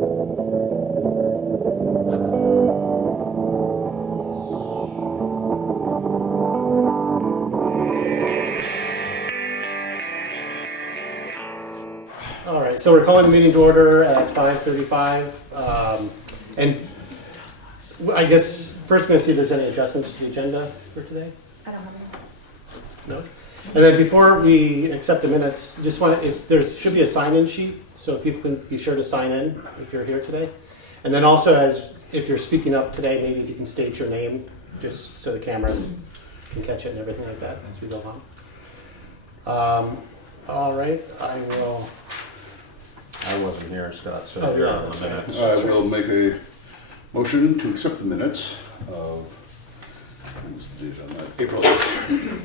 All right, so we're calling the meeting to order at 5:35. And I guess first going to see if there's any adjustments to the agenda for today. I don't have any. No? And then before we accept the minutes, just want to, if there's, should be a sign-in sheet, so people can be sure to sign in if you're here today. And then also if you're speaking up today, maybe if you can state your name, just so the camera can catch it and everything like that as we go on. All right, I wasn't here, Scott, so Oh, you're yeah, on the that's right. minutes. I will make a motion to accept the minutes of, what was the date on that? April 8th.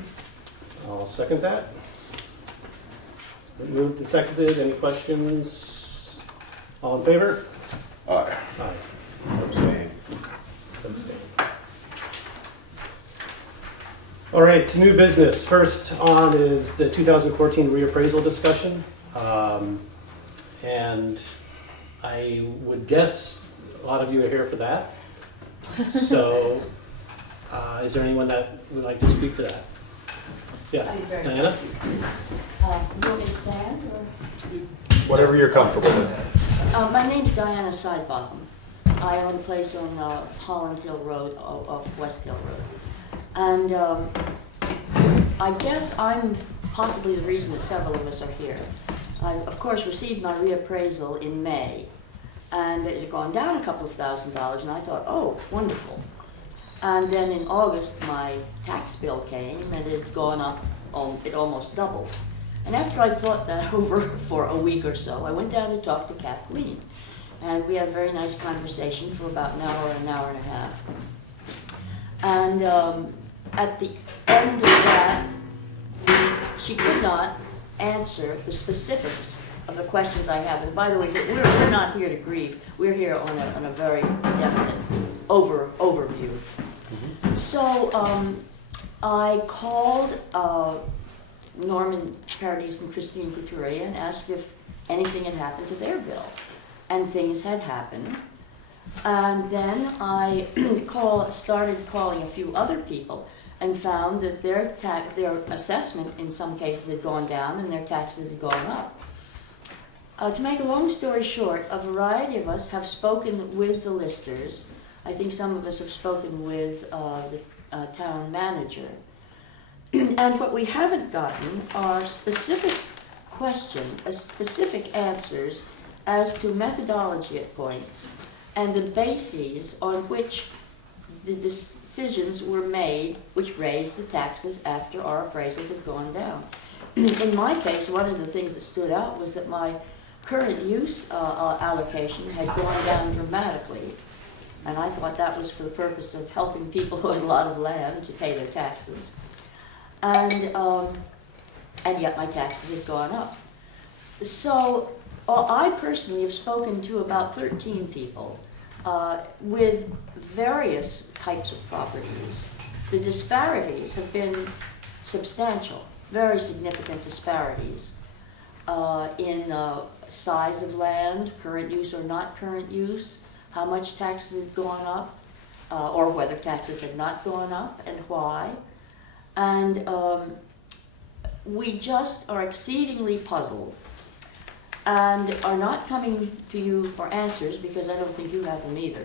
I'll second that. It's been moved and seconded. Any questions? All in favor? Aye. Aye. Abstain. Abstain. All right, to new business. First on is the 2014 reappraisal discussion. And I would guess a lot of you are here for that. So is there anyone that would like to speak to that? Yeah, Diana? You want me to stand, or? Whatever you're comfortable with. My name's Diana Sidebotham. I own a place on Holland Hill Road, off West Hill Road. And I guess I'm possibly the reason that several of us are here. I, of course, received my reappraisal in May, and it had gone down a couple of $1,000s, and I thought, oh, wonderful. And then in August, my tax bill came, and it had gone up, it almost doubled. And after I'd thought that over for a week or so, I went down to talk to Kathleen. And we had a very nice conversation for about an hour and a half. And at the end of that, she could not answer the specifics of the questions I have. And by the way, we're not here to grieve. We're here on a very definite overview. Mm-hmm. So I called Norman Paradis and Christine Couturier and asked if anything had happened to their bill. And things had happened. And then I started calling a few other people and found that their assessment in some cases had gone down and their taxes had gone up. To make a long story short, a variety of us have spoken with the listers. I think some of us have spoken with the town manager. And what we haven't gotten are specific questions, specific answers as to methodology at points and the bases on which the decisions were made which raised the taxes after our appraisals had gone down. In my case, one of the things that stood out was that my current use allocation had gone down dramatically, and I thought that was for the purpose of helping people who had a lot of land to pay their taxes. And yet my taxes had gone up. So I personally have spoken to about 13 people with various types of properties. The disparities have been substantial, very significant disparities in size of land, current use or not current use, how much taxes had gone up, or whether taxes had not gone up and why. And we just are exceedingly puzzled and are not coming to you for answers because I don't think you have them either.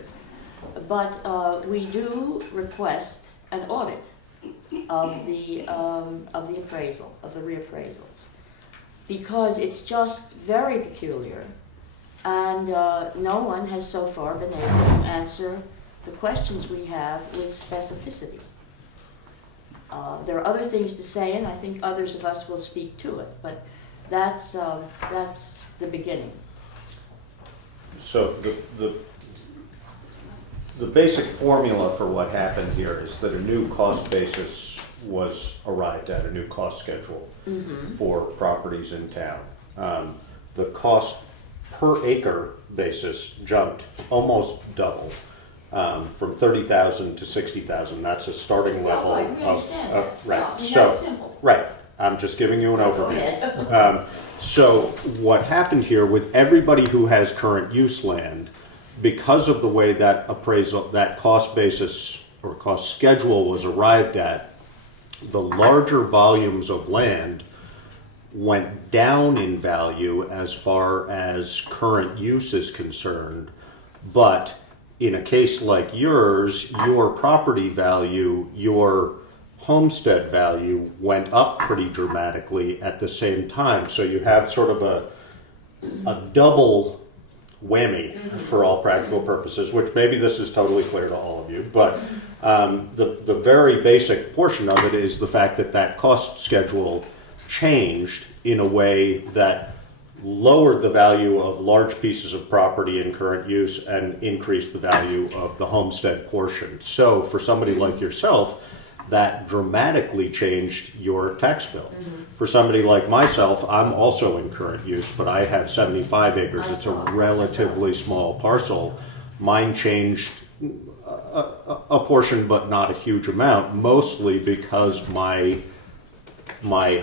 But we do request an audit of the appraisal, of the reappraisals, because it's just very peculiar, and no one has so far been able to answer the questions we have with specificity. There are other things to say, and I think others of us will speak to it, but that's the beginning. So the basic formula for what happened here is that a new cost basis was arrived at, a new cost schedule for properties in town. The cost per acre basis jumped almost double, from 30,000 to 60,000. That's a starting level we understand that. right. I mean, So that's simple. right. I'm just giving you an Go overview. ahead. So what happened here with everybody who has current use land, because of the way that appraisal, that cost basis or cost schedule was arrived at, the larger volumes of land went down in value as far as current use is concerned. But in a case like yours, your property value, your homestead value went up pretty dramatically at the same time. So you have sort of a double whammy for all practical purposes, which maybe this is totally clear to all of you, but the very basic portion of it is the fact that that cost schedule changed in a way that lowered the value of large pieces of property in current use and increased the value of the homestead portion. So for somebody like yourself, that dramatically changed your tax bill. For somebody like myself, I'm also in current use, but I have 75 acres. It's a relatively small parcel. Mine changed a portion, but not a huge amount, mostly because my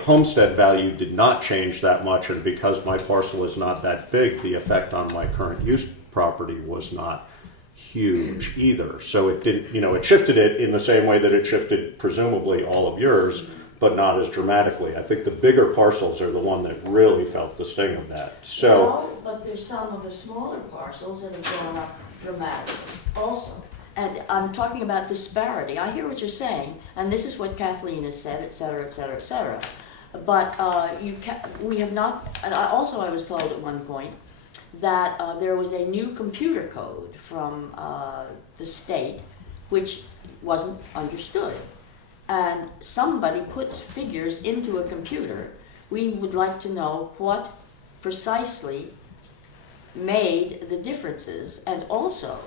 homestead value did not change that much, and because my parcel is not that big, the effect on my current use property was not huge either. So it didn't, it shifted it in the same way that it shifted presumably all of yours, but not as dramatically. I think the bigger parcels are the one that really felt the sting of that. So, Well, but there's some of the smaller parcels that have gone up dramatically also. And I'm talking about disparity. I hear what you're saying, and this is what Kathleen has said, et cetera, et cetera, et cetera. But we have not, and I was told at one point that there was a new computer code from the state which wasn't understood. And somebody puts figures into a computer. We would like to know what precisely made the differences, and also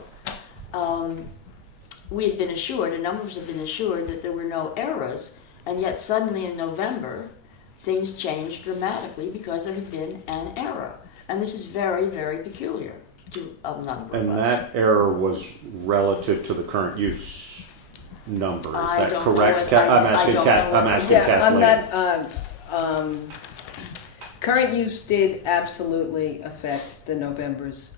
we had been assured, a number of us have been assured that there were no errors, and yet suddenly in November things changed dramatically because there had been an error. And this is very, very peculiar to a number of us. and that error was relative to the current use number, is I that don't correct? know what- I'm I asking don't Kat, know I'm what- asking Yeah, I'm Kathleen. not, current use did absolutely affect the November's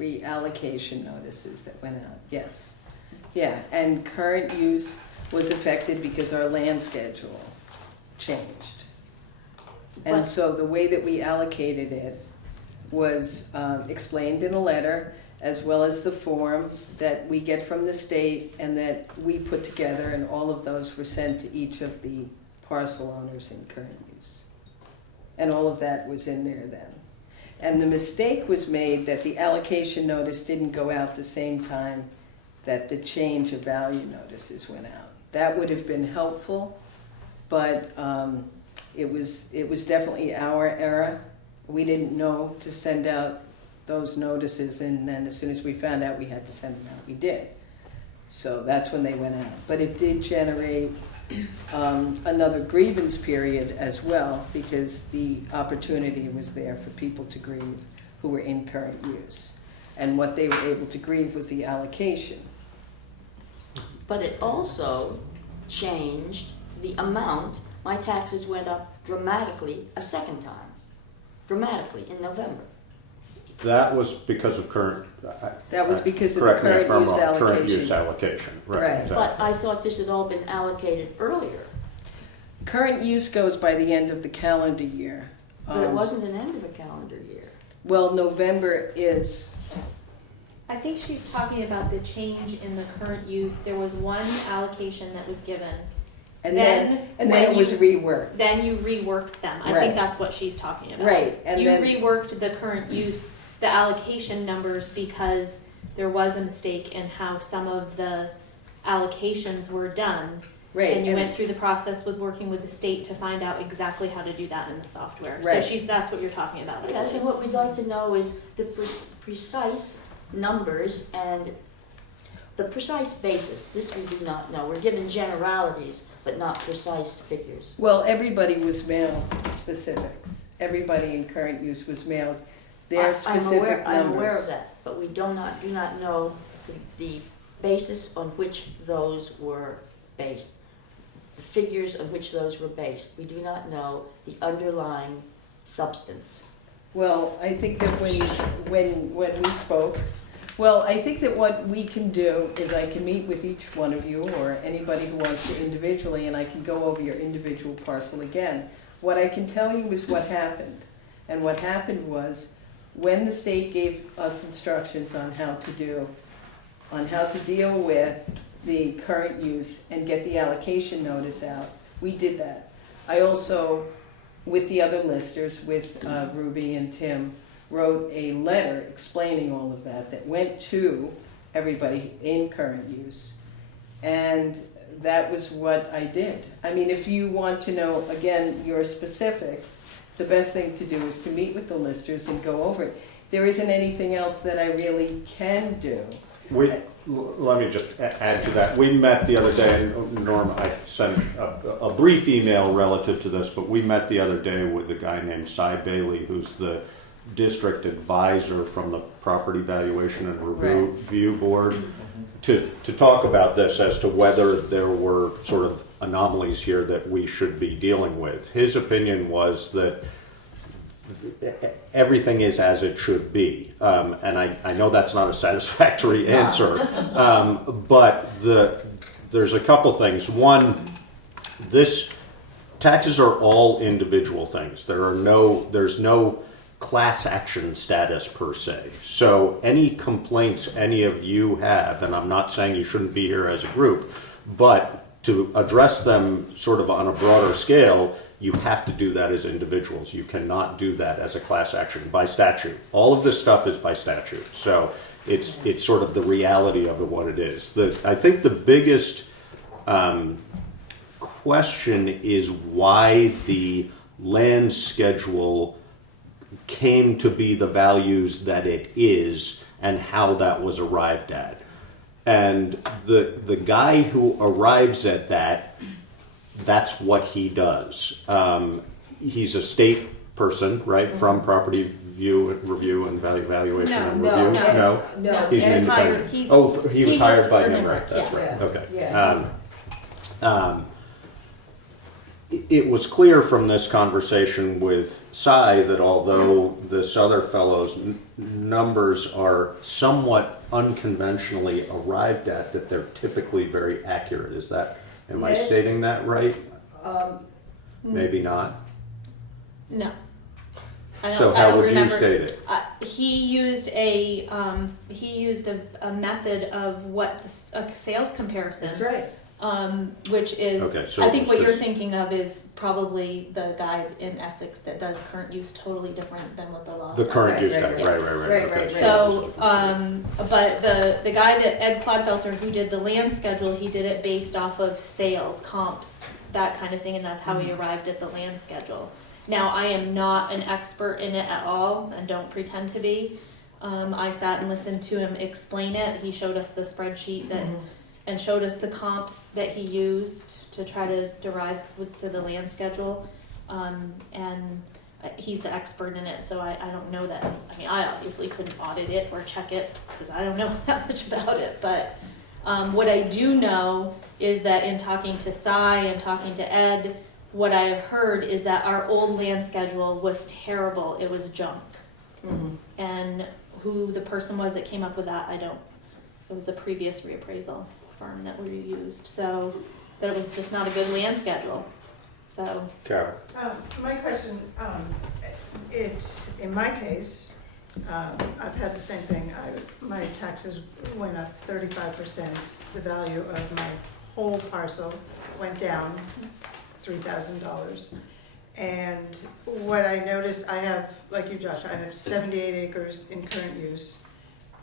reallocation notices that went out, yes. Yeah, and current use was affected because our land schedule changed. And But- so the way that we allocated it was explained in a letter, as well as the form that we get from the state and that we put together, and all of those were sent to each of the parcel owners in current use. And all of that was in there then. And the mistake was made that the allocation notice didn't go out the same time that the change of value notices went out. That would have been helpful, but it was definitely our error. We didn't know to send out those notices, and then as soon as we found out we had to send them out, we did. So that's when they went out. But it did generate another grievance period as well, because the opportunity was there for people to grieve who were in current use. And what they were able to grieve was the allocation. But it also changed the amount. My taxes went up dramatically a second time, dramatically in November. That was because of current. That was because of the correct me if current I'm use wrong, Current allocation. use allocation, right, Right. exactly. But I thought this had all been allocated earlier. Current use goes by the end of the calendar year. But it wasn't an end of a calendar year. Well, November is, I think she's talking about the change in the current use. There was one allocation that was given. and Then then when it was reworked. Then you reworked them. I Right. think that's what she's talking about. Right, and you then- reworked the current use, the allocation numbers, because there was a mistake in how some of the allocations were done. Right, And you and- went through the process with working with the state to find out exactly how to do that in the software. Right. So that's what you're talking about. I Yes, and believe. what we'd like to know is the precise numbers and the precise basis. This we do not know. We're given generalities, but not precise figures. Well, everybody was mailed specifics. Everybody in current use was mailed their specific numbers. I'm aware of that, but we do not know the basis on which those were based. the figures on which those were based. We do not know the underlying substance. Well, I think that when we spoke, well, I think that what we can do is I can meet with each one of you or anybody who wants to individually, and I can go over your individual parcel again. What I can tell you is what happened. And what happened was, when the state gave us instructions on how to deal with the current use and get the allocation notice out, we did that. I also, with the other listers, with Ruby and Tim, wrote a letter explaining all of that went to everybody in current use. And that was what I did. I mean, if you want to know, again, your specifics, the best thing to do is to meet with the listers and go over it. There isn't anything else that I really can do. Let me just add to that. We met the other day, and Norm, I sent a brief email relative to this, but we met the other day with a guy named Cy Bailey, who's the district advisor from the Property Valuation and Review Board, to talk about this as to whether there were sort of anomalies here that we should be dealing with. His opinion was that everything is as it should be. And I know that's not a satisfactory answer, but there's a couple things. One, taxes are all individual things. There's no class action status per se. So any complaints any of you have, and I'm not saying you shouldn't be here as a group, but to address them sort of on a broader scale, you have to do that as individuals. You cannot do that as a class action by statute. All of this stuff is by statute. So it's sort of the reality of what it is. I think the biggest question is why the land schedule came to be the values that it is and how that was arrived at. And the guy who arrives at that, that's what he does. He's a state person, right, from Property Review and Valuation and Review? No. He's an independent. He was hired by him, right? That's yeah. right. Okay. Yeah. It was clear from this conversation with Cy that although this other fellow's numbers are somewhat unconventionally arrived at, that they're typically very accurate. Am I stating that right? Maybe not. No. So how would you state it? He used a method of what a sales comparison. That's right. Which is, okay, so I think what you're thinking of is probably the guy in Essex that does current use totally different than what the law says. The current use guy, right. right. Okay. So, but the guy that Ed Clodfelter who did the land schedule, he did it based off of sales, comps, that kind of thing, and that's how he arrived at the land schedule. Now, I am not an expert in it at all, and don't pretend to be. I sat and listened to him explain it. He showed us the spreadsheet that. And showed us the comps that he used to try to derive to the land schedule. And he's the expert in it, so I don't know that. I mean, I obviously couldn't audit it or check it because I don't know that much about it. But what I do know is that in talking to Cy and talking to Ed, what I have heard is that our old land schedule was terrible. It was junk. Mm-hmm. And who the person was that came up with that, it was a previous reappraisal firm that we used, so that it was just not a good land schedule. So Karen. My question, in my case, I've had the same thing. My taxes went up 35%. The value of my whole parcel went down $3,000. And what I noticed, I have, like you, Josh, I have 78 acres in current use,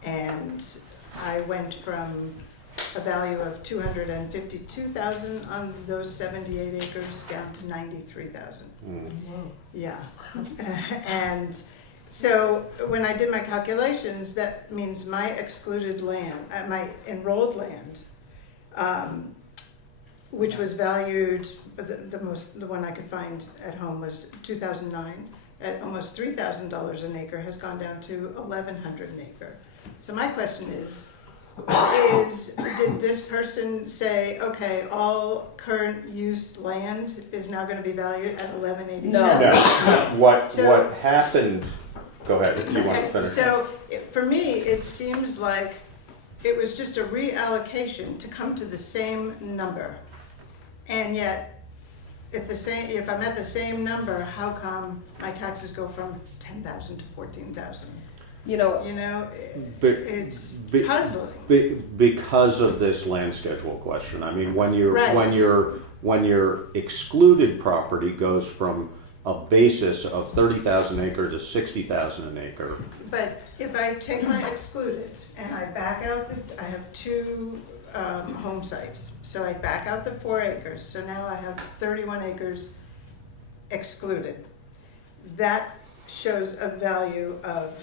and I went from a value of $252,000 on those 78 acres down to $93,000. Yeah. And so when I did my calculations, that means my excluded land, my enrolled land, which was valued, the one I could find at home was 2009, at almost $3,000 an acre, has gone down to $1,100 an acre. So my question is, did this person say, okay, all current use land is now gonna be valued at 1187? No. No, what So- happened, go ahead, if you want to Okay, finish. so, for me, it seems like it was just a reallocation to come to the same number. And yet, if I'm at the same number, how come my taxes go from 10,000 to 14,000? You know, You know, Be- it's be- puzzling. Because of this land schedule question. I mean, when Right. your excluded property goes from a basis of 30,000 acre to 60,000 an acre. But if I take my excluded and I back out I have two home sites. So I back out the 4 acres, so now I have 31 acres excluded. That shows a value of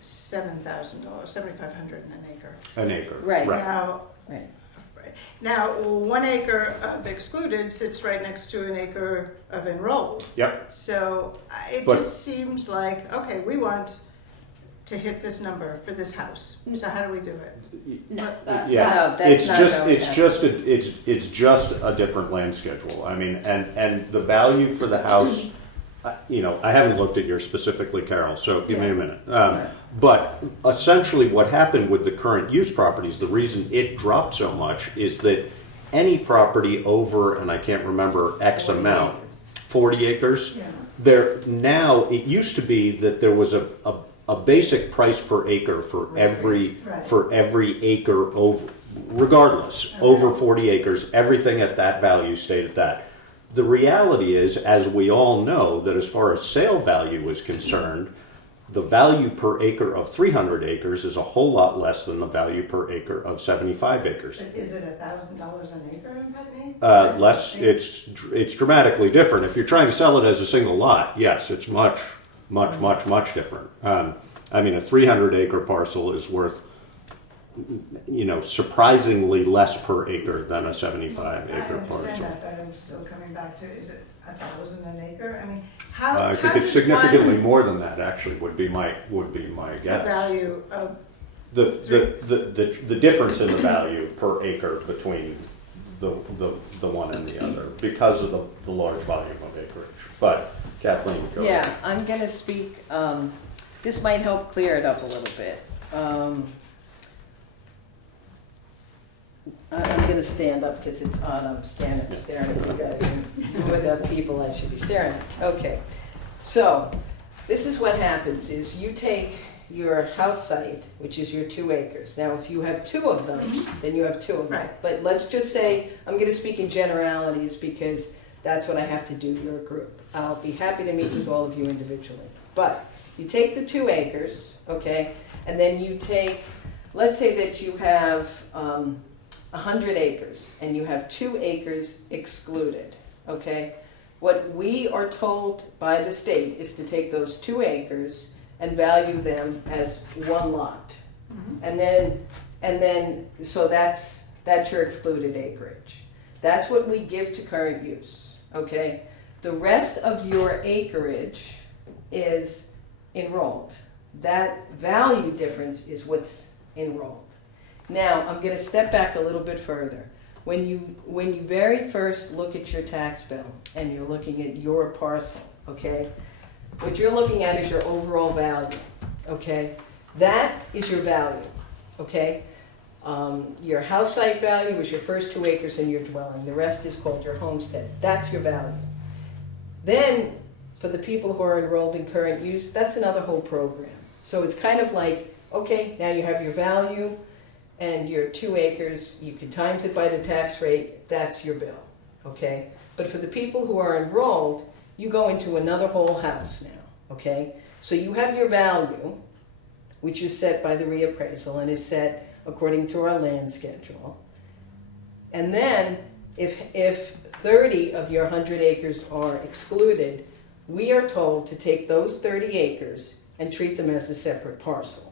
$7,000, $7,500 an acre. An acre. Right. Now, right. now, 1 acre of excluded sits right next to an acre of enrolled. Yep. So it But- just seems like, okay, we want to hit this number for this house. So how do we do it? No, What- that, Yeah. No, that's It's not just, going it's to just, it's just a different land schedule. I mean, and the value for the house, you know, I haven't looked at yours specifically, Carol, so give me a minute. But essentially what happened with the current use properties, the reason it dropped so much is that any property over, and I can't remember X 40 amount, acres. 40 acres, Yeah. there, now, it used to be that there was a basic price per acre for every, Right. for every acre over, regardless, over 40 acres, everything at that value stayed at that. The reality is, as we all know, that as far as sale value is concerned, the value per acre of 300 acres is a whole lot less than the value per acre of 75 acres. But is it $1,000 an acre in Putney? Less, it's dramatically different. If you're trying to sell it as a single lot, yes, it's much different. I mean, a 300 acre parcel is worth, you know, surprisingly less per acre than a 75 I acre understand parcel. that, but I'm still coming back to, is it 1,000 an acre? I mean, how I think it's does significantly one- more than that, actually, would be my the guess. value of, The difference in the value per acre between the one and the other, because of the large volume of acreage. But Kathleen, go ahead. Yeah, I'm gonna speak, this might help clear it up a little bit. I'm gonna stand up because it's odd, I'm staring at you guys, and with the people I should be staring at. Okay, so, this is what happens, is you take your house site, which is your 2 acres. Now, if you have 2 of them, then you have 2 of them. Right. But let's just say, I'm gonna speak in generalities because that's what I have to do, your group. I'll be happy to meet with all of you individually. But you take the 2 acres, okay, and then you take, let's say that you have 100 acres and you have 2 acres excluded, okay? What we are told by the state is to take those 2 acres and value them as 1 lot. And then, so that's your excluded acreage. That's what we give to current use, okay? The rest of your acreage is enrolled. That value difference is what's enrolled. Now, I'm gonna step back a little bit further. When you very first look at your tax bill and you're looking at your parcel, okay? What you're looking at is your overall value, okay? That is your value, okay? Your house site value is your first 2 acres in your dwelling. The rest is called your homestead. That's your value. Then, for the people who are enrolled in current use, that's another whole program. So it's kind of like, okay, now you have your value and your 2 acres, you can times it by the tax rate, that's your bill, okay? But for the people who are enrolled, you go into another whole house now, okay? So you have your value, which is set by the reappraisal and is set according to our land schedule. And then, if 30 of your 100 acres are excluded, we are told to take those 30 acres and treat them as a separate parcel.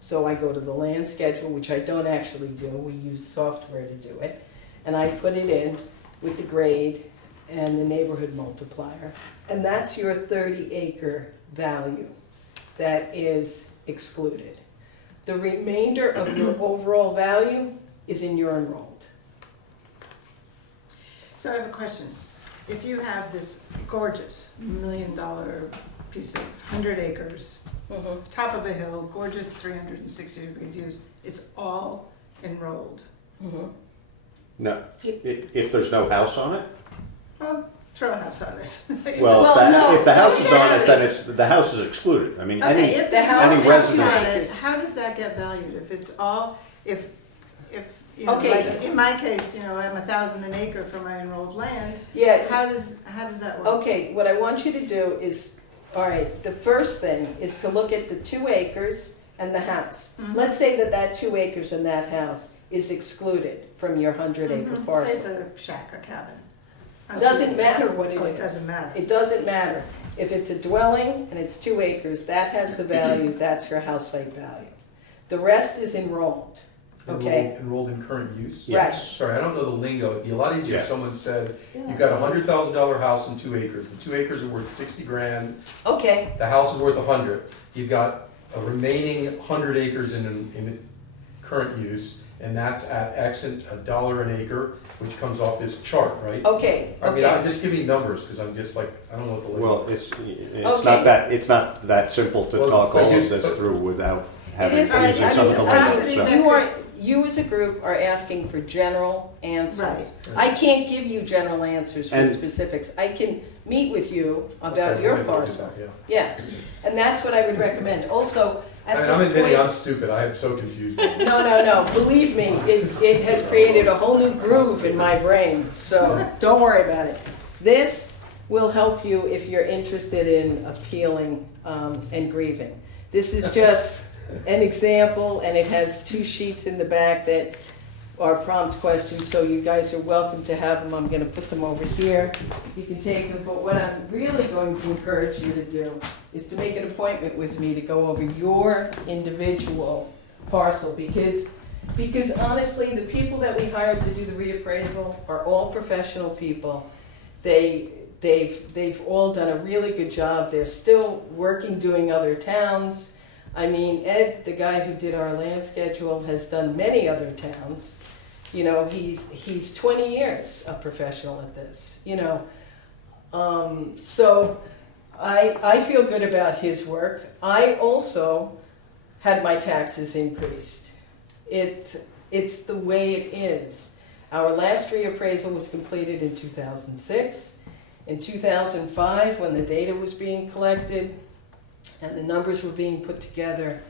So I go to the land schedule, which I don't actually do, we use software to do it, and I put it in with the grade and the neighborhood multiplier, and that's your 30 acre value that is excluded. The remainder of your overall value is in your enrolled. So I have a question. If you have this gorgeous $1 million piece of 100 acres, top of a hill, gorgeous 360-degree views, it's all enrolled. No, if there's no house on it, Well, throw a house on it. well, Well, no, if the house is on it, then yes. the house is excluded. I mean, Okay, any, if the the house house any is resident- on it, how does that get valued? If it's all, if, you know, Okay. like in my case, you know, I'm 1,000 an acre for my enrolled land, Yeah, how does that work? okay, what I want you to do is, all right, the first thing is to look at the 2 acres and the house. Mhm. Let's say that 2 acres and that house is excluded from your 100-acre Say parcel. it's a shack, a cabin. Doesn't matter what it Oh, is. it doesn't matter. It doesn't matter. If it's a dwelling and it's 2 acres, that has the value, that's your house site value. The rest is enrolled, okay? Enrolled in current use? Right. Sorry, I don't know the lingo. It'd be a lot easier if Yeah. someone said, you've got a $100,000 house and 2 acres. The 2 acres are worth 60 grand. Okay, The house is worth 100. You've got a remaining 100 acres in current use, and that's at X and $1 an acre, which comes off this chart, right? okay, I mean, okay. just give me numbers, because I'm just like, I don't know what the lingo. well, Okay. it's not that simple to Well, talk but all you- of this but- through without It having, is, using I some of the mean, language, so. you as a group are asking for general answers. Right. I can't give you general answers for And- specifics. I can meet with you about Okay, your maybe I'll do parcel. that, yeah. Yeah, and that's what I would recommend. Also, I at mean, I'm this admitting I'm point, stupid. I am so confused. no, believe me, it has created a whole new groove in my brain, so don't worry about it. This will help you if you're interested in appealing and grieving. This is just an example, and it has 2 sheets in the back that are prompt questions, so you guys are welcome to have them. I'm gonna put them over here. You can take them, but what I'm really going to encourage you to do is to make an appointment with me to go over your individual parcel, because honestly, the people that we hired to do the reappraisal are all professional people. They've all done a really good job. They're still working, doing other towns. I mean, Ed, the guy who did our land schedule, has done many other towns. You know, he's 20 years a professional at this, you know. So I feel good about his work. I also had my taxes increased. It's the way it is. Our last reappraisal was completed in 2006. In 2005, when the data was being collected and the numbers were being put together,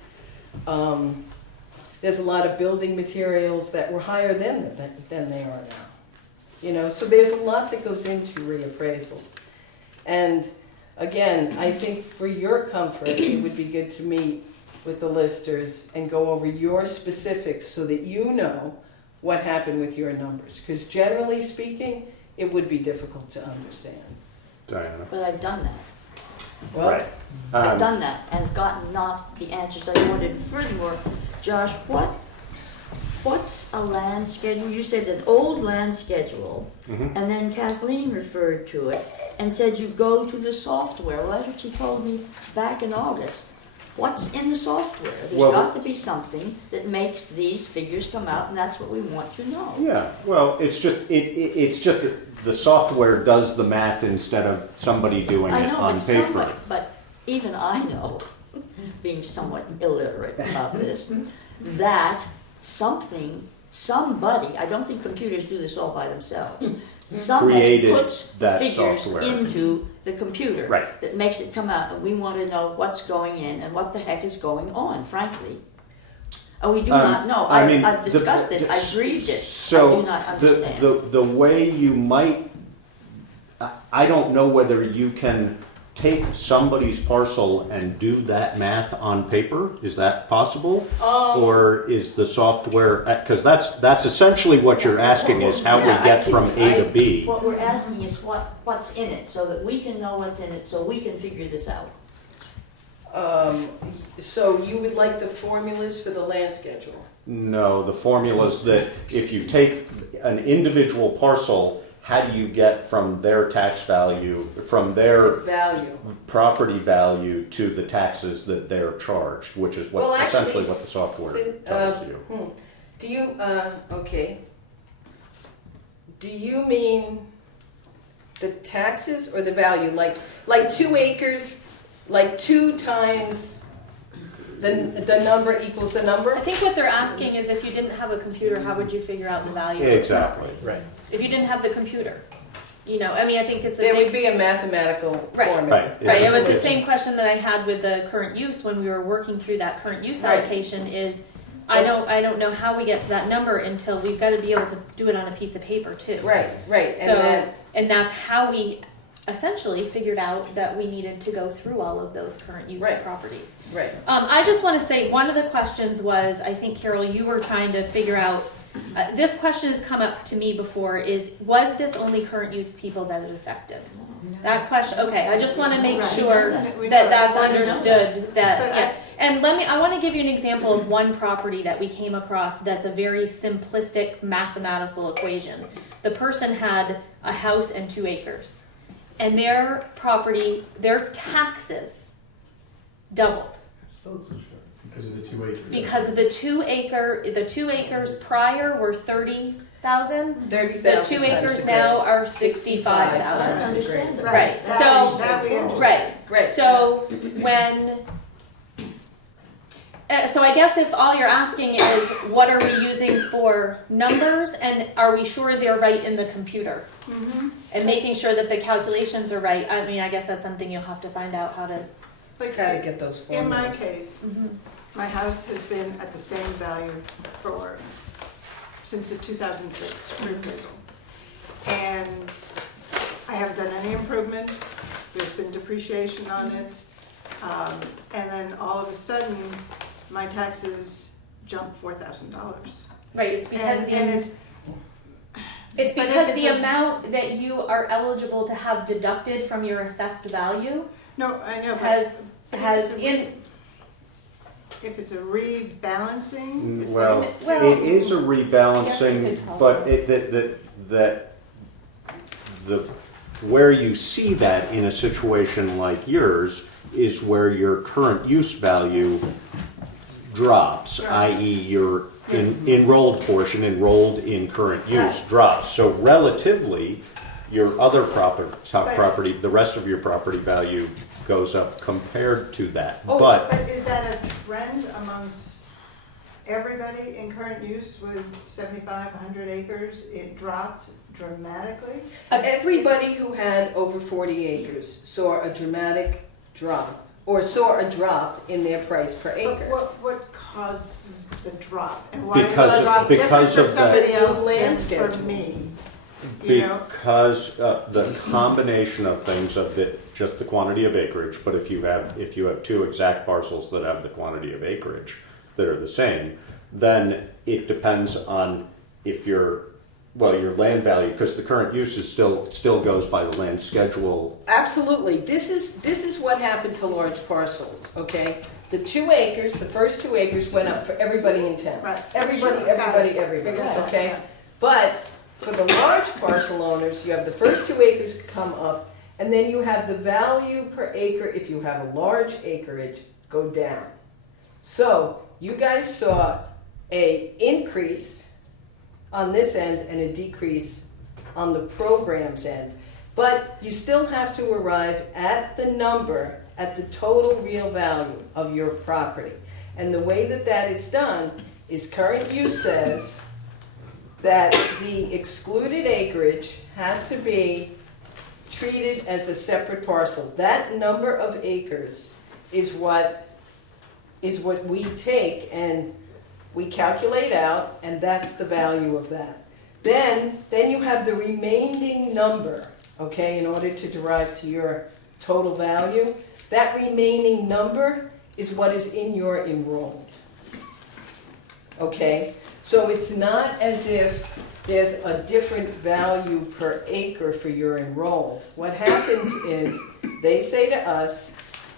there's a lot of building materials that were higher than they are now. You know, so there's a lot that goes into reappraisals. And again, I think for your comfort, it would be good to meet with the listers and go over your specifics so that you know what happened with your numbers. Because generally speaking, it would be difficult to understand. Diana. But I've done that. Well, Right. I've done that and gotten not the answers I wanted. Furthermore, Josh, what's a land schedule? You said an old land schedule, Mhm. and then Kathleen referred to it and said you go to the software. Well, that's what she told me back in August. What's in the software? There's Well, got to be something that makes these figures come out, and that's what we want to know. Yeah, well, it's just that the software does the math instead of somebody doing I it know, on but paper. but even I know, being somewhat illiterate about this, that somebody, I don't think computers do this all by themselves. Somebody Created puts that figures software. into the computer. Right. That makes it come out, and we want to know what's going in and what the heck is going on, frankly. And we do not know. I mean, I've discussed this, I've grieved it. So I do not understand. the way you might, I don't know whether you can take somebody's parcel and do that math on paper. Is that possible? Or is the software, because that's essentially what you're asking is how we Yeah, get from A to B. What we're asking is what's in it, so that we can know what's in it, so we can figure this out. so you would like the formulas for the land schedule? No, the formula's that if you take an individual parcel, how do you get from their tax value, from their Value. property value to the taxes that they're charged, which is Well, what actually, essentially what the software tells you. Do you, okay. Do you mean the taxes or the value? Like 2 acres, like 2 times the number equals the number? I think what they're asking is if you didn't have a computer, how would you figure out the value? of the Exactly. property? Right. If you didn't have the computer, you know, I mean, I think it's the There same. would be a mathematical Right. formula. Right. Right, it was the Absolutely. same question that I had with the current use when we were working through that current use Right. allocation is, I don't know how we get to that number until we've got to be able to do it on a piece of paper too. Right, right, and So, then, and that's how we essentially figured out that we needed to go through all of those current use Right. properties. right. I just want to say, one of the questions was, I think Carol, you were trying to figure out, this question has come up to me before, is, was this only current use people that it affected? That question, okay, I just want to make Right. sure We that know that's it. understood, that, But yeah. And I want to give you an example of one property that we came across that's a very simplistic mathematical equation. The person had a house and 2 acres, and their property, their taxes doubled. Because of the 2 acres. Because of the 2 acres prior were 30,000. 30,000 The 2 times acres the now grade. are 65,000. 65,000. That's understandable. Right, That so- that we understand. Right. Right. So when, so I guess if all you're asking is what are we using for numbers, and are we sure they're right in the computer? And making sure that the calculations are right. I mean, I guess that's something you'll have to find out how to. Like, How to get those in my formulas. case, my house has been at the same value since the 2006 reappraisal. And I haven't done any improvements, there's been depreciation on it. And then all of a sudden, my taxes jumped $4,000. Right, it's because And it's, it's but if because it's the a- amount that you are eligible to have deducted from your assessed value no, I know, but has it's a in. if it's a rebalancing, is Well, that? Well, it is a I guess you rebalancing, could call but it. where you see that in a situation like yours is where your current use value drops, Right. i.e. your enrolled portion, enrolled in current use, Right. drops. So relatively, your other top Right. property, the rest of your property value goes up compared to that. Oh, But but is that a trend amongst everybody in current use with 75, 100 acres? It dropped dramatically? Everybody who had over 40 acres saw a dramatic drop, or saw a drop in their price per But acre. what causes the drop? And why is Because- the drop different because for of that- somebody else Land than schedule. for me? You know? Because the combination of things of just the quantity of acreage, but if you have 2 exact parcels that have the quantity of acreage that are the same, then it depends on if your land value, because the current use is still goes by the land schedule. Absolutely. This is what happened to large parcels, okay? The 2 acres, the first 2 acres went up for everybody in town. Right. Everybody, Sure, got everybody, it. Got it, okay? yeah. But for the large parcel owners, you have the first 2 acres come up, and then you have the value per acre, if you have a large acreage, go down. So you guys saw a increase on this end and a decrease on the program's end. But you still have to arrive at the number, at the total real value of your property. And the way that that is done is current use says that the excluded acreage has to be treated as a separate parcel. That number of acres is what we take and we calculate out, and that's the value of that. Then you have the remaining number, okay, in order to derive to your total value. That remaining number is what is in your enrolled. Okay? So it's not as if there's a different value per acre for your enrolled. What happens is they say to us,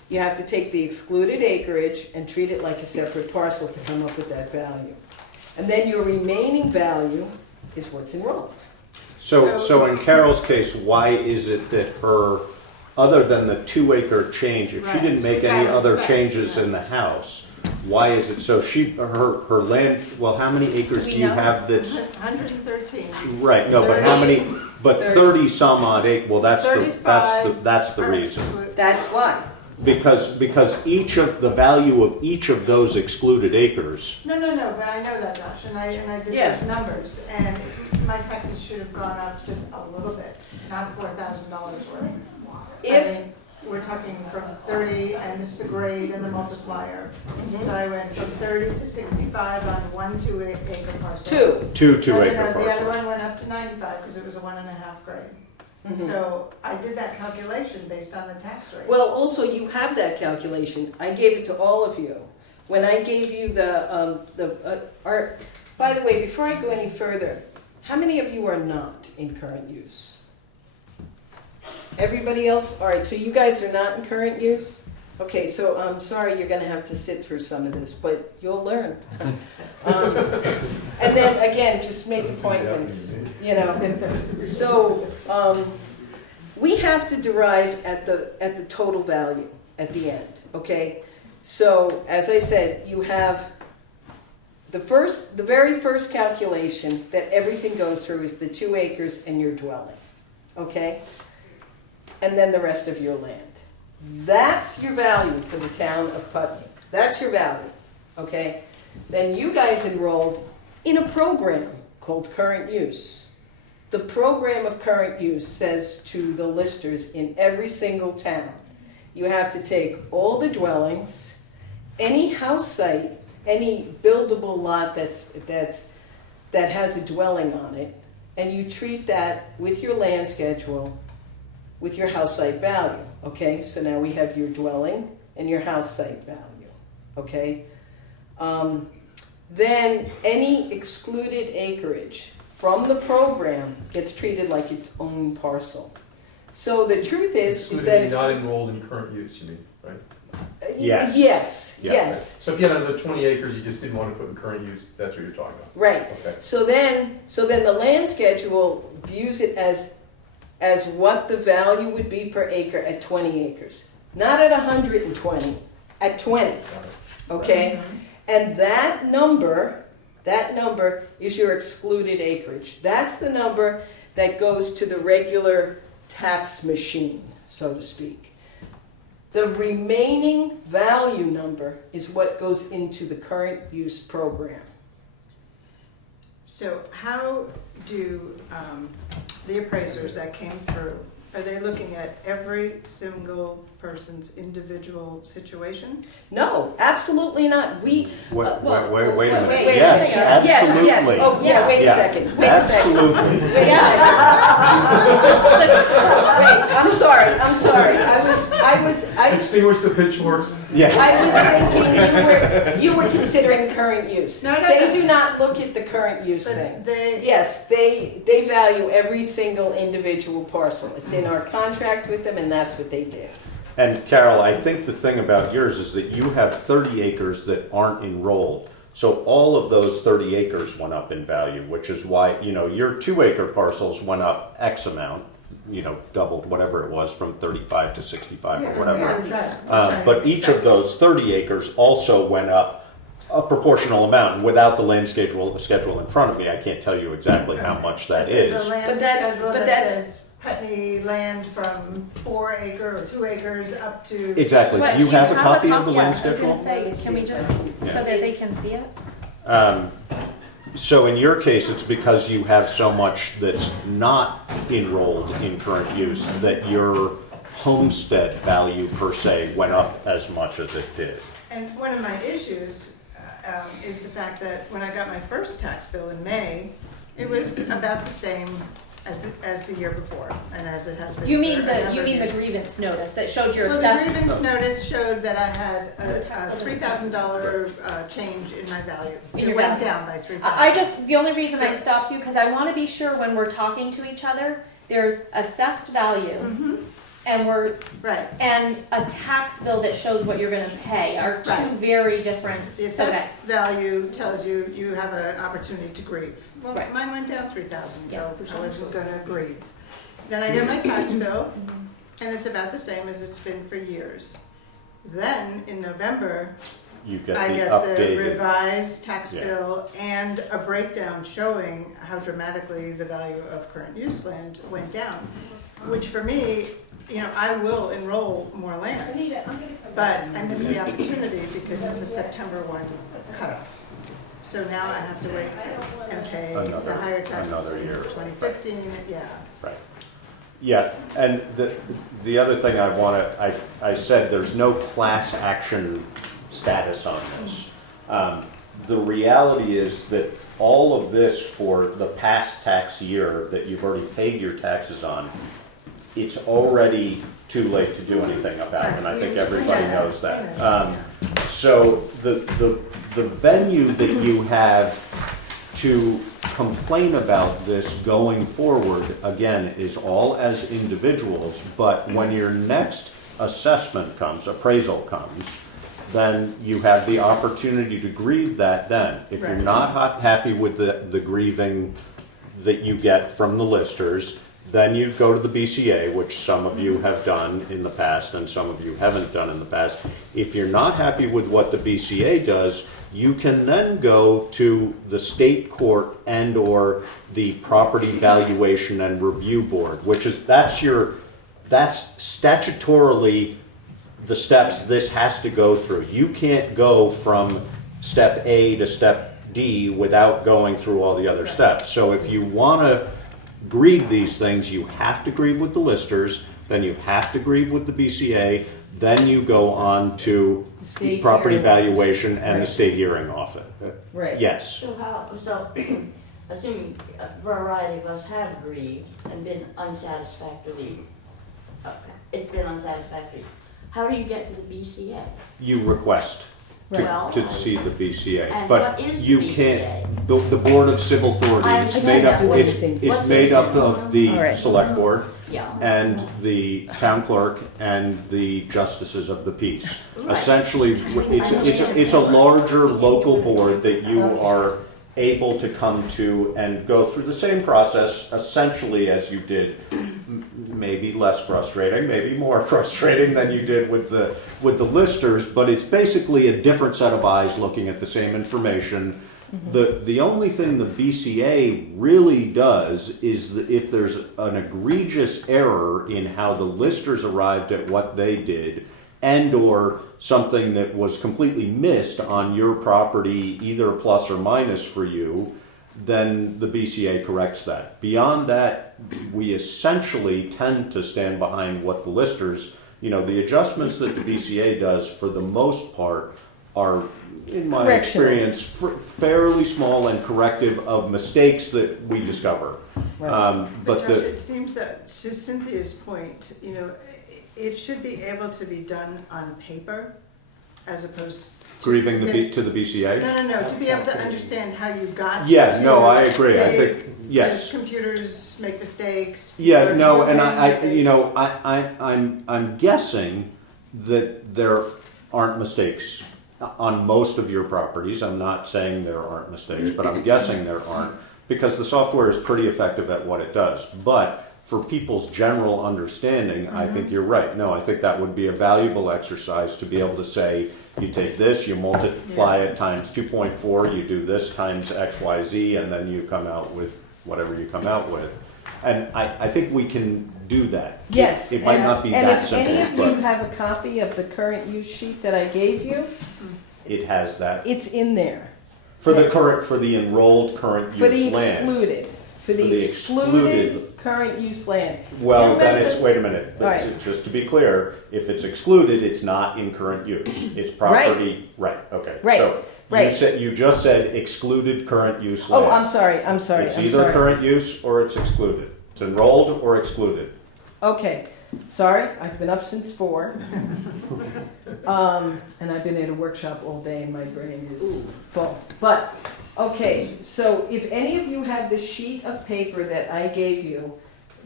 you have to take the excluded acreage and treat it like a separate parcel to come up with that value. And then your remaining value is what's enrolled. So in Carol's case, why is it that her, other than the 2 acre change, if she Right, didn't make which I any would other expect, changes yeah. in the house, why is it, so her land, well, how many acres We do you know have that's, 113. right, no, but how many, but 30 some odd acres, well, that's the 35 that's the are reason. That's why. Because each of, the value of each of those excluded acres, No, but I know that, Russ, and I did Yeah. those numbers, and my taxes should have gone up just a little bit, not $4,000 worth. If, We're talking from 30, and it's the grade and the multiplier. So I went from 30 to 65 on 1 2-acre parcel. two, 2 No, acre the other parcels. one went up to 95 because it was a 1.5 grade. So I did that calculation based on the tax rate. well, also you have that calculation. I gave it to all of you. When I gave you by the way, before I go any further, how many of you are not in current use? Everybody else? All right, so you guys are not in current use? Okay, so I'm sorry you're gonna have to sit through some of this, but you'll learn. And then again, just make appointments, you know. So, we have to derive at the total value at the end, okay? So, as I said, you have the very first calculation that everything goes through is the 2 acres and your dwelling, okay? And then the rest of your land. That's your value for the town of Putney. That's your value, okay? Then you guys enrolled in a program called Current Use. The program of Current Use says to the listers in every single town, you have to take all the dwellings, any house site, any buildable lot that has a dwelling on it, and you treat that with your land schedule with your house site value, okay? So now we have your dwelling and your house site value, okay? Then any excluded acreage from the program gets treated like its own parcel. So the truth is that Excluded, if, not enrolled in current use, you mean, right? Yes. Yes, Yeah. yes, So if you had another 20 acres you just didn't want to put in current use, that's what you're talking about. right. Okay. So then the land schedule views it as what the value would be per acre at 20 acres. Not at 120, at 20, okay? And that number is your excluded acreage. That's the number that goes to the regular tax machine, so to speak. The remaining value number is what goes into the current use program. So how do the appraisers that came through, are they looking at every single person's individual situation? No, absolutely not. Wait a minute. wait, Yes, absolutely. Yes, yes. Oh, yeah, wait a Yeah. second. Wait a second. Absolutely. Wait a second. Wait, I'm sorry. I Extinguish the pitchforks. Yeah. was thinking you were considering current use. No, They do not look at the current use thing. But they, Yes, they value every single individual parcel. It's in our contract with them, and that's what they do. And Carol, I think the thing about yours is that you have 30 acres that aren't enrolled. So all of those 30 acres went up in value, which is why, your 2 acre parcels went up X amount, doubled whatever it was from 35 to 65 or whatever. But each of those 30 acres also went up a proportional amount. And without the land schedule in front of me, I can't tell you exactly how much that there's is. a land But that's- schedule but that that's- says Putney land from 4 acre or 2 acres up to. Exactly. What, Do you have a copy of the Yeah, land I was schedule? gonna say, can we just, so that they can see it? So in your case, it's because you have so much that's not enrolled in current use that your homestead value per se went up as much as it did. And one of my issues is the fact that when I got my first tax bill in May, it was about the same as the year before, and as it has been. You mean for a number the of years. grievance notice that showed your Well, the assessment? grievance notice showed that I had a tax bill $3,000 change in my value. In It your went value. down by $3,000. I just, the only reason I So- stopped you, because I want to be sure when we're talking to each other, there's assessed value, Mhm. and Right. and a tax bill that shows what you're gonna pay are two Right. very different. The assessed value tells you you have an opportunity to grieve. Well, Right. mine went down 3,000, so Yeah. I wasn't gonna grieve. Then I get my tax bill, and it's about the same as it's been for years. Then, in November, You get I the get the updated, revised tax Yeah. bill and a breakdown showing how dramatically the value of current use land went down, which for me, I will enroll more land, but I missed the opportunity because it's a September 1 cutoff. So now I have to wait and pay the Another- higher taxes another in year. 2015, yeah. right. Yeah, and the other thing I said there's no class action status on this. The reality is that all of this for the past tax year that you've already paid your taxes on, it's already too late to do anything about, and I think everybody knows that. So the venue that you have to complain about this going forward, again, is all as individuals, but when your next assessment comes, appraisal comes, then you have the opportunity to grieve that then. If you're Right. not happy with the grieving that you get from the listers, then you go to the BCA, which some of you have done in the past and some of you haven't done in the past. If you're not happy with what the BCA does, you can then go to the state court and or the property valuation and review board, which is, that's statutorily the steps this has to go through. You can't go from step A to step D without going through all the other steps. So if you want to grieve these things, you have to grieve with the listers, then you have to grieve with the BCA, then you go on to The state property hearing valuation and the Right. state hearing office. Right. Yes. So assuming a variety of us have grieved and been unsatisfactorily, it's been unsatisfactory, how do you get to the BCA? You request Right. to see the BCA, And but what is the you BCA? can't. The Board of Civil Authority. I It's understand made up. that. What's It's, it think? it's What's made it up think? of the All right. Select Board Yeah. and the town clerk and the justices of the peace. Right. Essentially, it's a larger local board that you are able to come to and go through the same process essentially as you did, maybe less frustrating, maybe more frustrating than you did with the listers, but it's basically a different set of eyes looking at the same information. The only thing the BCA really does is that if there's an egregious error in how the listers arrived at what they did, and or something that was completely missed on your property, either plus or minus for you, then the BCA corrects that. Beyond that, we essentially tend to stand behind what the listers, the adjustments that the BCA does for the most part are, in my Correctional. experience, fairly small and corrective of mistakes that we discover. Right. But Josh, it seems that to Cynthia's point, it should be able to be done on paper as opposed to. Grieving Yes. to the BCA? No, to be able to understand how you got. Yes, to no, I agree. I make- think, yes. because computers make mistakes. Yeah, people no, are and human, I'm guessing that there aren't mistakes on most of your properties. I'm not saying there aren't mistakes, but I'm guessing there aren't, because the software is pretty effective at what it does. But for people's general understanding, I think you're right. No, I think that would be a valuable exercise to be able to say, you take this, you multiply it times 2.4, you do this times X, Y, Z, and then you come out with whatever you come out with. And I think we can do that. Yes. It might not be that And if simple, any of you but have a copy of the current use sheet that I gave you, it has that. it's in there. For the enrolled current For the use land. excluded, for the For the excluded excluded. current use land. Well, You then remember it's, the- wait a minute, All right. just to be clear, if it's excluded, it's not in current use. It's property, right, okay. Right, So right. you just said excluded current use land. Oh, I'm sorry. It's either current use or it's excluded. It's enrolled or excluded. Okay, sorry, I've been up since 4. And I've been at a workshop all day and my brain is full. But, okay, so if any of you have the sheet of paper that I gave you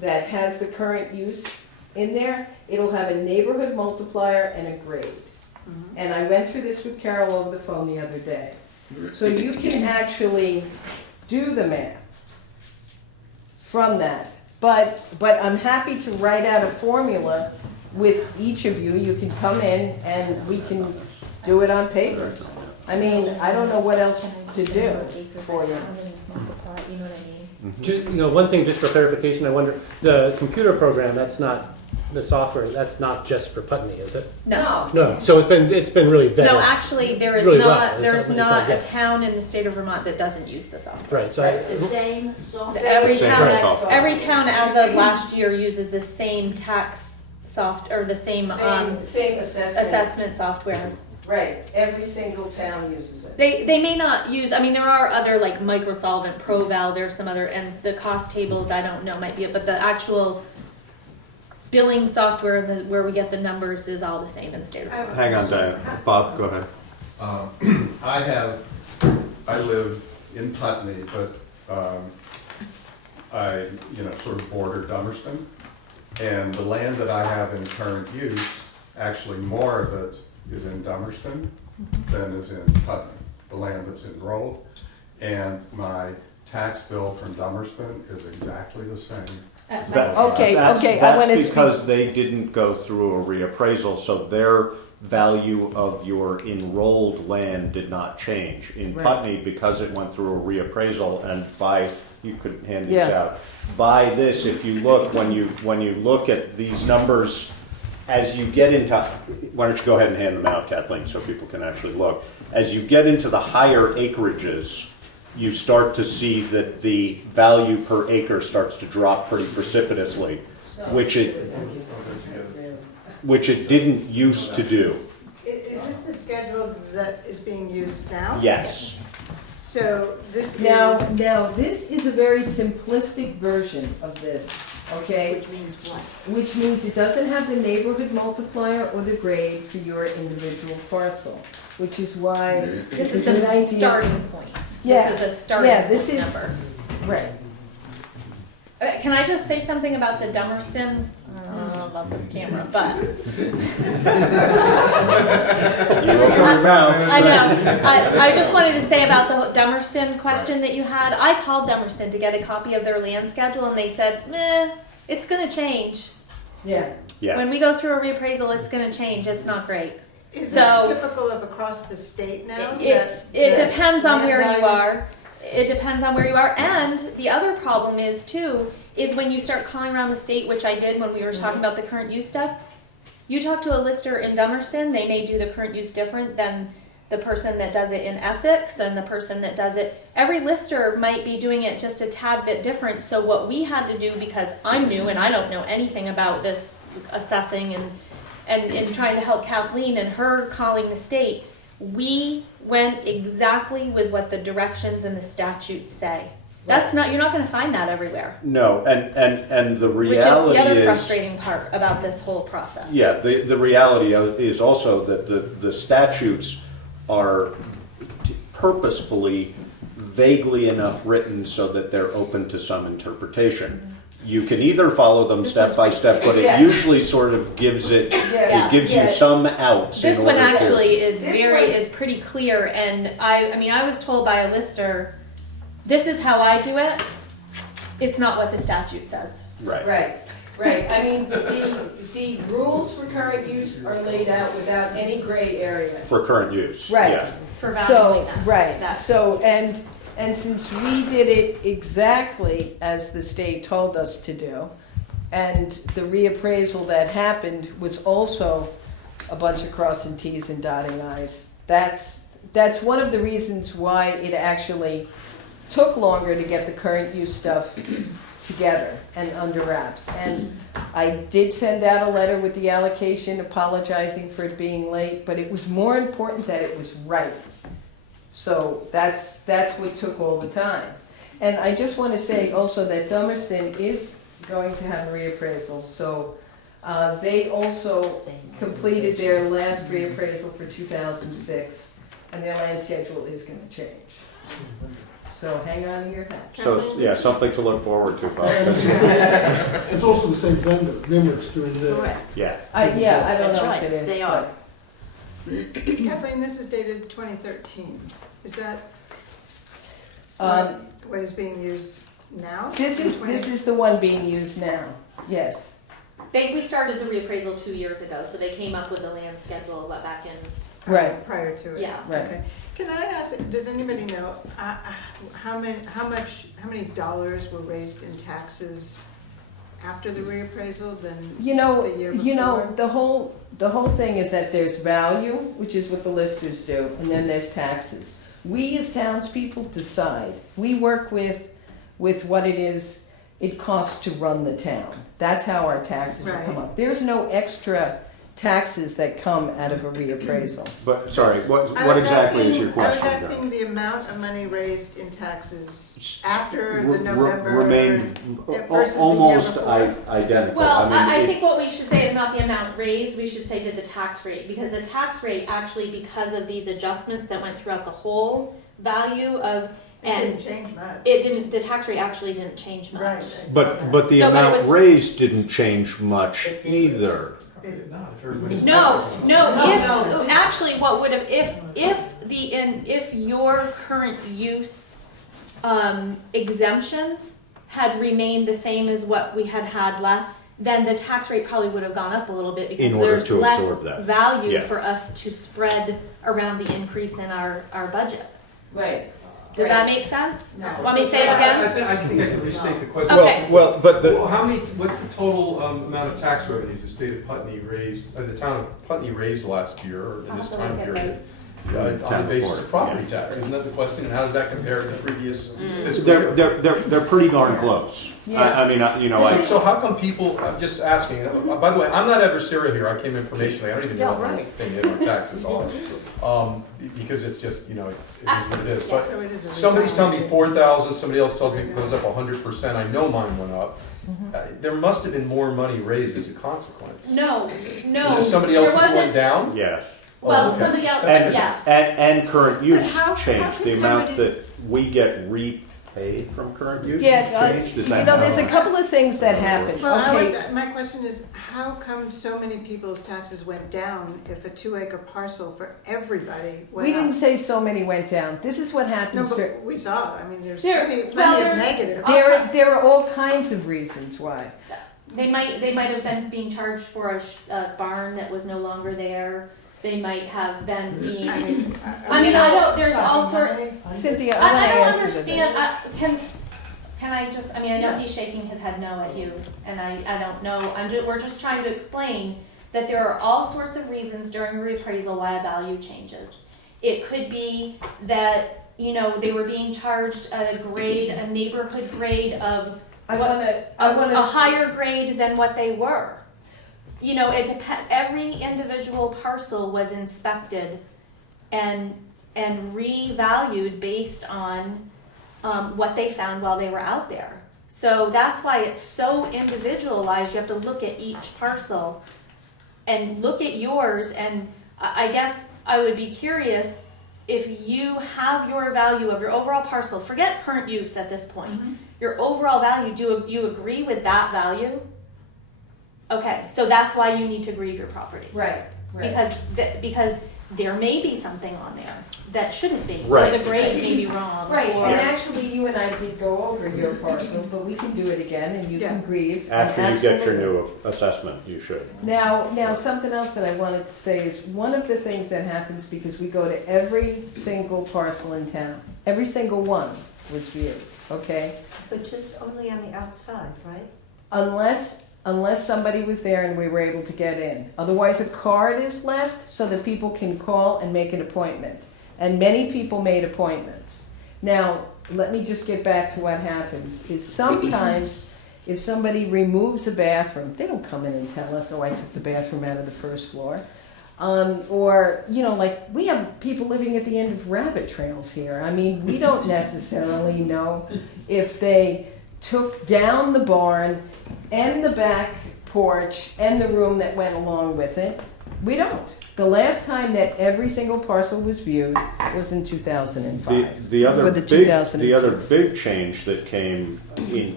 that has the current use, in there, it'll have a neighborhood multiplier and a grade. And I went through this with Carol over the phone the other day. So you can actually do the math from that. But I'm happy to write out a formula with each of you. You can come in and we can do it on paper. I mean, I don't know what else to do for you. You know what I mean? You know, one thing just for clarification, I wonder, the computer program, that's not, the software, that's not just for Putney, is it? No. No, so it's been really vetted. No, actually, there is Really well. not, It's there's not- not a it's not- town in the state of Vermont that doesn't use the software. Right, so The same software? Every Same town, software. every town as of last year uses the same tax or the same, Same assessment. assessment software. Right, every single town uses it. They may not use, I mean, there are other like Microsolvent, ProVal, there's some other, and the cost tables, I don't know, might be it, but the actual billing software where we get the numbers is all the same in the state of Vermont. Hang on, Diane. Bob, go ahead. I live in Putney, but I, sort of border Dummerston. And the land that I have in current use, actually more of it is in Dummerston than is in Putney, the land that's enrolled. And my tax bill from Dummerston is exactly the same. Okay, I wanna That's speak. because they didn't go through a reappraisal, so their value of your enrolled land did not change. In Right. Putney, because it went through a reappraisal, and you could hand these Yeah. out. By this, if you look, when you look at these numbers, as you get into, why don't you go ahead and hand them out, Kathleen, so people can actually look. As you get into the higher acreages, you start to see that the value per acre starts to drop pretty precipitously, which it didn't used to do. Is this the schedule that is being used now? Yes. So this is. Now, this is a very simplistic version of this, okay? Which means what? Which means it doesn't have the neighborhood multiplier or the grade for your individual parcel, which is why This it's is a good the idea. starting point. Yeah. This is a starting Yeah, this point is- number. Right. Can I just say something about the Dummerston? I love this camera, but I know. I just wanted to say about the Dummerston question that you had. I called Dummerston to get a copy of their land schedule, and they said, "Meh, it's going to change. Yeah. Yeah. When we go through a reappraisal, it's going to change. It's not great." Is So- that typical of across the state now? It That depends on land where you values- are. It depends on where you are. And the other problem is too, is when you start calling around the state, which I did when we were talking about the current use stuff, you talk to a lister in Dummerston, they may do the current use different than the person that does it in Essex and the person that does it. Every lister might be doing it just a tad bit different. So what we had to do, because I'm new and I don't know anything about this assessing and trying to help Kathleen and her calling the state, we went exactly with what the directions and the statutes say. That's not, you're not going to find that everywhere. No, and the Which is reality the other is, frustrating part about this whole process. yeah, the reality is also that the statutes are purposefully vaguely enough written so that they're open to some interpretation. You can either follow them This step one's by pretty step, but clear. it Yeah. usually sort of gives it, Yeah. it gives you Yeah. some outs. This in one order to- actually is This very, one- is pretty clear, and I mean, I was told by a lister, this is how I do it. It's not what the statute says. Right. Right. I mean, the rules for current use are laid out without any gray area. For current use. Right. Yeah. For So, valuing that. right, That- so, and since we did it exactly as the state told us to do, and the reappraisal that happened was also a bunch of crossing Ts and dotting Is, that's one of the reasons why it actually took longer to get the current use stuff together and under wraps. And I did send out a letter with the allocation apologizing for it being late, but it was more important that it was right. So that's what took all the time. And I just want to say also that Dummerston is going to have a reappraisal. So they also completed their last reappraisal for 2006, and their land schedule is going to change. So hang on to your hat. So, yeah, something to look forward to, Bob. It's also the same vendor, Nimmer's doing the. Correct. Yeah. I don't That's know right, if it is. they but- are. Kathleen, this is dated 2013. Is that Um, what is being used now? This is the one being used now, yes. We started the reappraisal 2 years ago, so they came up with the land schedule back in, Right, Prior to it? yeah. right. Okay. Can I ask, does anybody know how many dollars were raised in taxes after the reappraisal than You know, the year before? the whole thing is that there's value, which is what the listers do, and then there's taxes. We as townspeople decide. We work with what it costs to run the town. That's how our taxes will come Right. up. There's no extra taxes that come out of a reappraisal. But, sorry, I what was exactly is asking- your question? I was asking the amount of money raised in taxes after Re- the re- November. Remained versus the year almost before. identical. Well, mean, I it- think what we should say is not the amount raised, we should say did the tax rate, because the tax rate actually, because of these adjustments that went throughout the whole value of, It and didn't change much. the tax rate actually didn't change much. Right. But the So, but it amount was- raised didn't change much either. Not if everybody's No, taxes are- no, actually what would have, if your current use, exemptions had remained the same as what we had left, then the tax rate probably would have gone up a little bit because In order there's to less absorb that. value Yeah. for us to spread around the increase in our budget. Right. Does that make sense? No. Want me to say it again? I think I can restate the question. Okay. Well, but Well, what's the total amount of tax revenues the state of Putney raised, the town of Putney raised last year, or in this I'll have time to look at period? On Town the basis report, of property tax, isn't that the question, and how does that compare to the previous fiscal they're, year? they're pretty darn close. Yeah. I mean, you know, I, So how come people, I'm just asking, by the way, I'm not adversarial here, I came informationally, I don't even know Yeah, if I'm right. paying our taxes are. Because it's just, it is what it is, but So it is a somebody's telling me rebalancing. 4,000, somebody else tells me it goes up 100%, I know mine went up. There must have been more money raised as a consequence. No, Is it somebody else's there went wasn't. down? yes. Well, okay. somebody else, And, yeah. and current use how changed, can the amount somebody's- that we get repaid from current use Yeah, changed? Is you that know, how- there's a couple of things that happen. Well, Okay, my question is, how come so many people's taxes went down if a 2-acre parcel for everybody went we up? didn't say so many went down. This is what No, happens. but we saw, I mean, there's There- plenty well, of there's- negative. There are all kinds of reasons why. They might have been being charged for a barn that was no longer there. They might have been being. I mean, I don't. There's all talking sorts. money? Cynthia, I I want to don't answer to understand. this. Can I just? I mean, I know Yeah. he's shaking his head no at you, and I don't know. We're just trying to explain that there are all sorts of reasons during a reappraisal why a value changes. It could be that they were being charged at a neighborhood grade of I what- want a to. higher grade than what they were. It every individual parcel was inspected and revalued based on what they found while they were out there. So that's why it's so individualized. You have to look at each parcel and look at yours. And I guess I would be curious if you have your value of your overall parcel, forget current use at this point, your overall value, do you agree with that value? Okay, so that's why you need to grieve your property. Right. Because there may be something on there that shouldn't be. Right. Or the grade may be wrong. Right, or- and actually, you and I did go over your parcel, but we can do it again, and you can Yeah. grieve. After you get your Absolutely. new assessment, you should. Now, something else that I wanted to say is one of the things that happens because we go to every single parcel in town, every single one was viewed, okay? But just only on the outside, right? Unless somebody was there and we were able to get in. Otherwise, a card is left so that people can call and make an appointment. And many people made appointments. Now, let me just get back to what happens, is sometimes if somebody removes a bathroom, they don't come in and tell us, oh, I took the bathroom out of the first floor. Or, like we have people living at the end of rabbit trails here. I mean, we don't necessarily know if they took down the barn and the back porch and the room that went along with it. We don't. The last time that every single parcel was viewed was in 2005. The other For the big, 2006. the other big change that came in,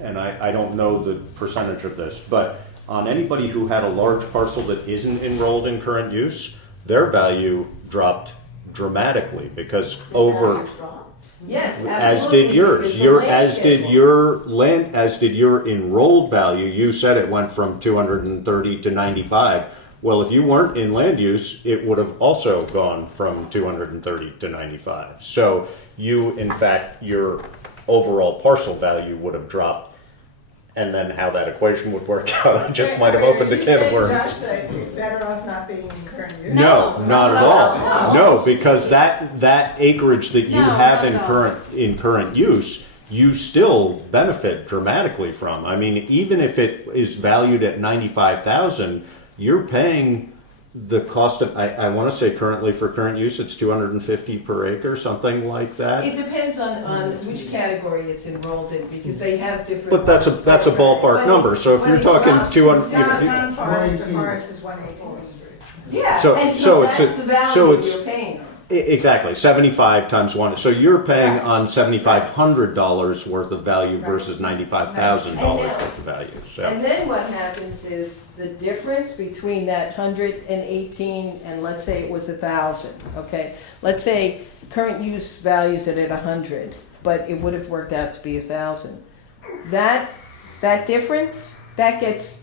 and I don't know the percentage of this, but on anybody who had a large parcel that isn't enrolled in current use, their value dropped dramatically because over, Yes, as did yours. As did your enrolled value. You said it went from 230 to 95. Well, if you weren't in land use, it would have also gone from 230 to 95. So you, in fact, your overall parcel value would have dropped. And then how that equation would work out, I just might have opened a can of worms. Are you saying, Josh, that you're better off not being in current use? No, not at all. No, because that acreage that you have in current use, you still benefit dramatically from. I mean, even if it is valued at 95,000, you're paying the cost of, I want to say currently for current use, it's 250 per acre, something like that. It depends on which category it's enrolled in, because they have different. But that's a ballpark When- number. So if when you're it talking drops 200, to if you- Non-forest, the forest is 118. Yeah, So- and so so it's that's a- the value so it's- you're paying. Exactly, 75 times 1. So you're paying Right. on $7,500 worth of value versus $95,000 Right. worth of value. So And then what happens is the difference between that 118 and let's say it was 1,000, okay? Let's say current use values it at 100, but it would have worked out to be 1,000. That difference, that gets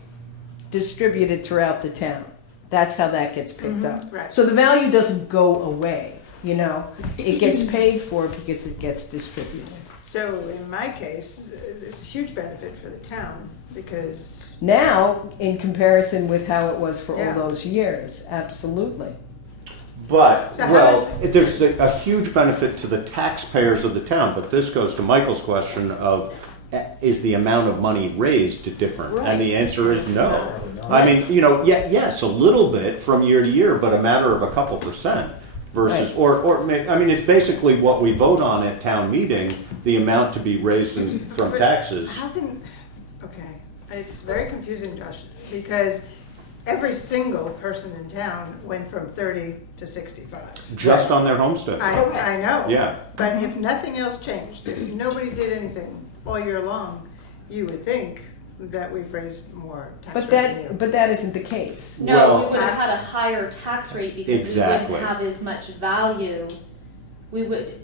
distributed throughout the town. That's how that gets picked up. right. So the value doesn't go away, you know? It gets paid for because it gets distributed. So in my case, it's a huge benefit for the town because, Now, in comparison with how it was for Yeah. all those years, absolutely. But, So how well, there's a huge benefit to the taxpayers of the town, but this goes to Michael's question of, is the amount of money raised different? And the answer is no. I mean, yes, a little bit from year to year, but a matter of a couple percent versus, I mean, it's basically what we vote on at town meeting, the amount to be raised from But taxes. how can, okay, it's very confusing, Josh, because every single person in town went from 30 to 65. Just on their homestead. I know. Yeah. But if nothing else changed, if nobody did anything all year long, you would think that we've raised more tax revenue. But that isn't the case. No, Well- we would have had a higher tax rate because Exactly. we wouldn't have as much value. We would,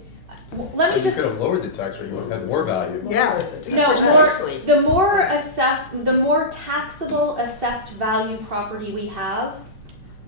let me You just, could have lowered the tax rate, you would have had more value. Yeah. no, Precisely. the more taxable assessed value property we have,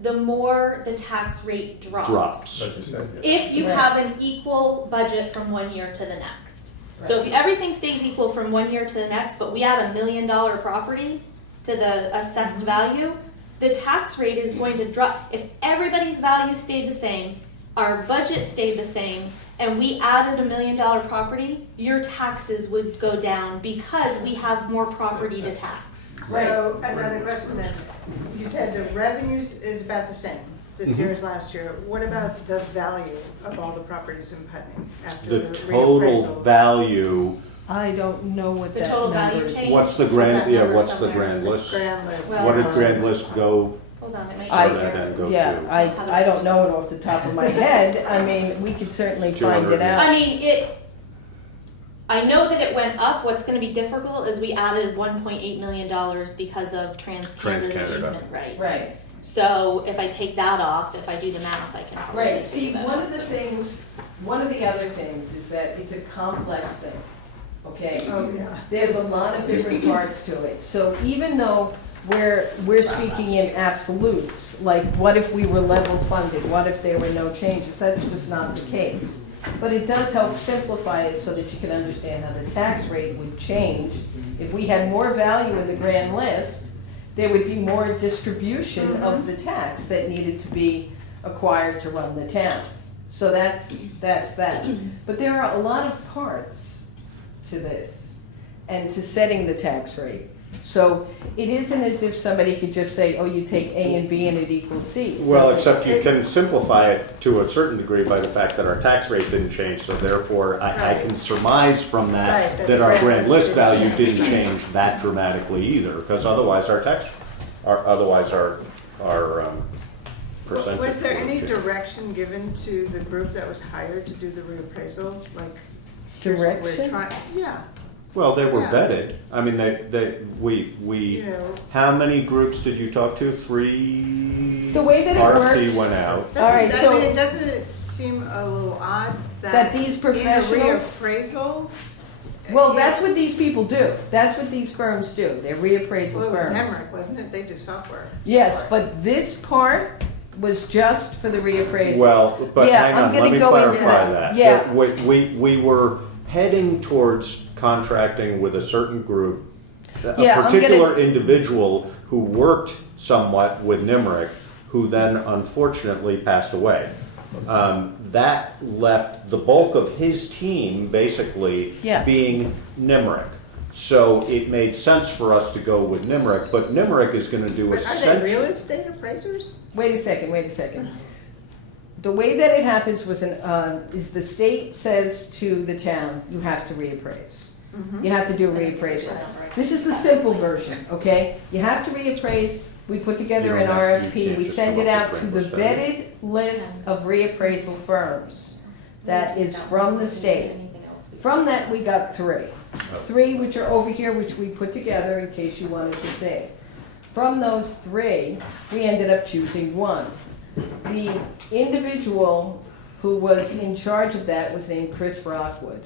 the more the tax rate drops. Like you said, yeah. If you Right. have an equal budget from one year to the next. So if everything stays equal from one year to the next, but we add $1 million property to the assessed value, the tax rate is going to drop. If everybody's value stayed the same, our budget stayed the same, and we added $1 million property, your taxes would go down because we have more property to tax. So another question then, you said the revenues is about the same this year as last year. What about the value of all the properties in Putney after The the total reappraisal? I value, don't know what The that total number value is. change? what's the That grand, number what's the somewhere. grand list? Grand list. What did grand list go? Hold on, it might be I- here. go Yeah, to? I don't know it off the top of my head. I mean, we could certainly find 200. it out. I mean, I know that it went up. What's going to be difficult is we added $1.8 million because of Trans-Canada Trans-Canada. easement rights. Right. So if I take that off, if I do the math, I can probably Right, see, figure that one out. of the other things is that it's a complex thing, okay? Oh, yeah. There's a lot of different parts to it. So even though we're speaking in absolutes, like what if we were level funded? What if there were no changes? That's just not the case. But it does help simplify it so that you can understand how the tax rate would change. If we had more value in the grand list, there would be more distribution of the tax that needed to be acquired to run the town. So that's that. But there are a lot of parts to this and to setting the tax rate. So it isn't as if somebody could just say, oh, you take A and B and it equals C. It Well, doesn't- except you can simplify it to a certain degree by the fact that our tax rate didn't change, so therefore I can surmise from that Right, that our grand list didn't value change. didn't change that dramatically either, because otherwise our percentage. Was there any change. direction given to the group that was hired to do the reappraisal? Like, here's what we're Direction? trying, yeah, Well, they were Yeah. vetted. I mean, we, you know. how many groups did you talk to? 3? The way that it RFP works- went out. All right, so- Doesn't it seem a little odd That that these in a professionals- reappraisal? Well, yeah, that's what these people do. That's what these firms do. They're reappraisal Well, it was firms. Nemrick, wasn't it? They do software. Yes, but this part was just for the reappraisal. Well, but Yeah, hang I'm on, gonna let me go into clarify that. that. Yeah. We were heading towards contracting with a certain group, a Yeah, I'm particular individual who worked somewhat with Nimerick, who then unfortunately passed away. That left the bulk of his team basically Yeah. being Nimerick. So it made sense for us to go with Nimerick, but Nimerick is gonna do But are they essentially. real estate appraisers? Wait a second. The way that it happens is the state says to the town, you have to reappraise. You have to do a reappraisal. This is the simple version, okay? You have to reappraise, we put together You an don't have- you RFP, can't we just send come it up out with to the rainbow study. vetted list of reappraisal firms. That is from the state. From that, we got 3. 3 which are over here, which we put together in case you wanted to see. From those 3, we ended up choosing 1. The individual who was in charge of that was named Chris Rockwood.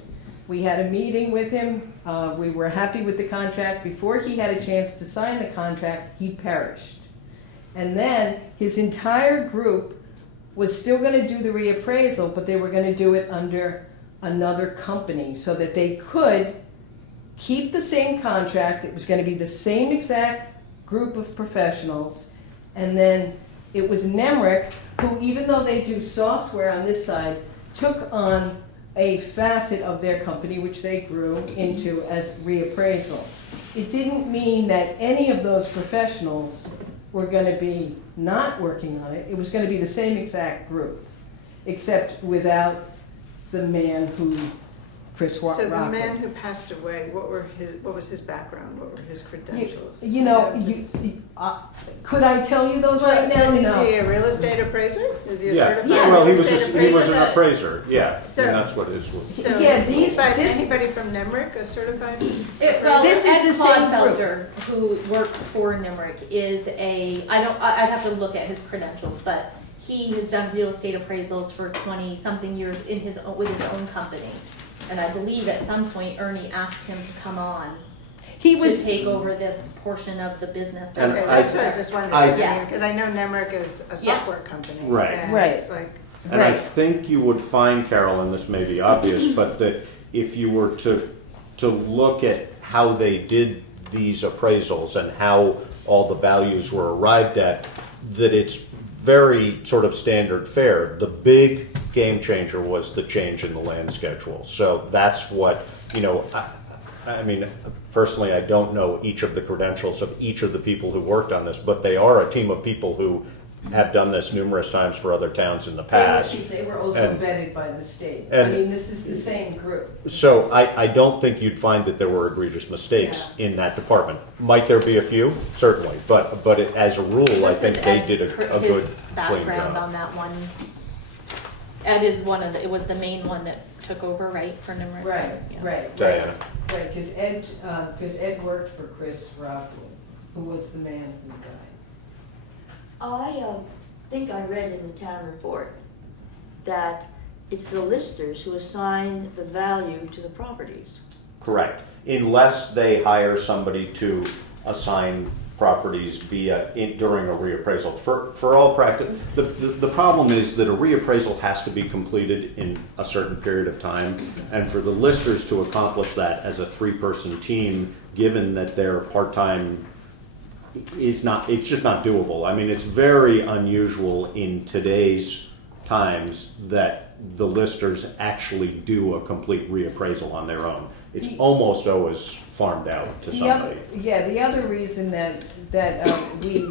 We had a meeting with him, we were happy with the contract. Before he had a chance to sign the contract, he perished. And then his entire group was still gonna do the reappraisal, but they were gonna do it under another company so that they could keep the same contract. It was gonna be the same exact group of professionals. And then it was Nemrick, who even though they do software on this side, took on a facet of their company, which they grew into as reappraisal. It didn't mean that any of those professionals were gonna be not working on it. It was gonna be the same exact group, except without the man who, Chris Rockwood. So the man who passed away, what was his background? What were his credentials? You know, Just- could I tell you those right now? Is No. he a real estate appraiser? Is he a Yeah, certified Yes. well, he real was, estate he appraiser? was an appraiser, yeah, So- and that's what his was. So, Yeah, these- but this- anybody from Nemrick, a certified? Well, This is Ed the same group. Clodfelter, who works for Nimerick, is I'd have to look at his credentials, but he has done real estate appraisals for 20-something years with his own company. And I believe at some point Ernie asked him to come on He to was, take over this portion of the business. And Okay, I- that's what I was just wondering, Yeah. because I know Nemrick is a Yeah. software company. Right. And Right. it's like, And I right, think you would find, Carol, and this may be obvious, but that if you were to look at how they did these appraisals and how all the values were arrived at, that it's very sort of standard fare. The big game changer was the change in the land schedule. So that's what, I mean, personally, I don't know each of the credentials of each of the people who worked on this, but they are a team of people who have done this numerous times for other towns in the past. they were also And- vetted by the state. I and- mean, this is the same group. So I don't think you'd find that there were egregious mistakes in that department. Might there be a few? Certainly, but as a rule, I This think is they Ed's did a good, his clean background job. on that one. Ed is it was the main one that took over, right, for Nimerick? Right, Yeah. right, Diana? right, because Ed worked for Chris Rockwood, who was the man who died. I think I read in the town report that it's the listers who assign the value to the properties. Correct. Unless they hire somebody to assign properties during a reappraisal. For all practice, the problem is that a reappraisal has to be completed in a certain period of time, and for the listers to accomplish that as a 3-person team, given that they're part-time, it's just not doable. I mean, it's very unusual in today's times that the listers actually do a complete reappraisal on their own. It's almost always farmed out to somebody. The other reason that we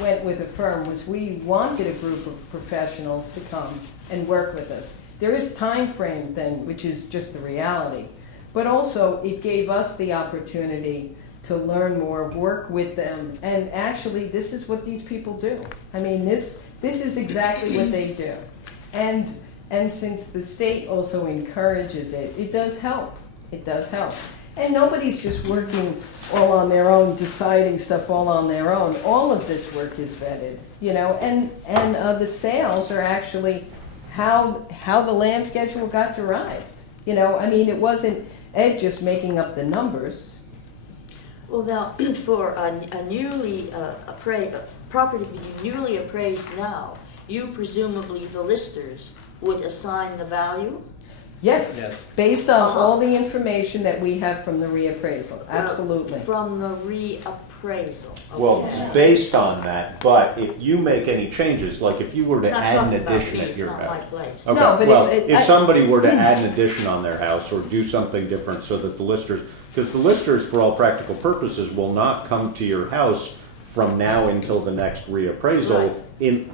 went with a firm was we wanted a group of professionals to come and work with us. There is time frame thing, which is just the reality, but also it gave us the opportunity to learn more, work with them, and actually, this is what these people do. I mean, this is exactly what they do. And since the state also encourages it, it does help. It does help. And nobody's just working all on their own, deciding stuff all on their own. All of this work is vetted, you know, and the sales are actually how the land schedule got derived. You know, I mean, it wasn't Ed just making up the numbers. Well, now, for a newly property being newly appraised now, you presumably, the listers, would assign the value? Yes, Yes. based on all the information that we have from the reappraisal, absolutely. From the reappraisal. Okay. Well, it's based on that, but if you make any changes, like if you were to Not add an talking about addition me, at your It's not my house. place. Okay, No, but well, if if somebody were to add an addition on their house or do something different so that the listers, because the listers, for all practical purposes, will not come to your house from now until the next reappraisal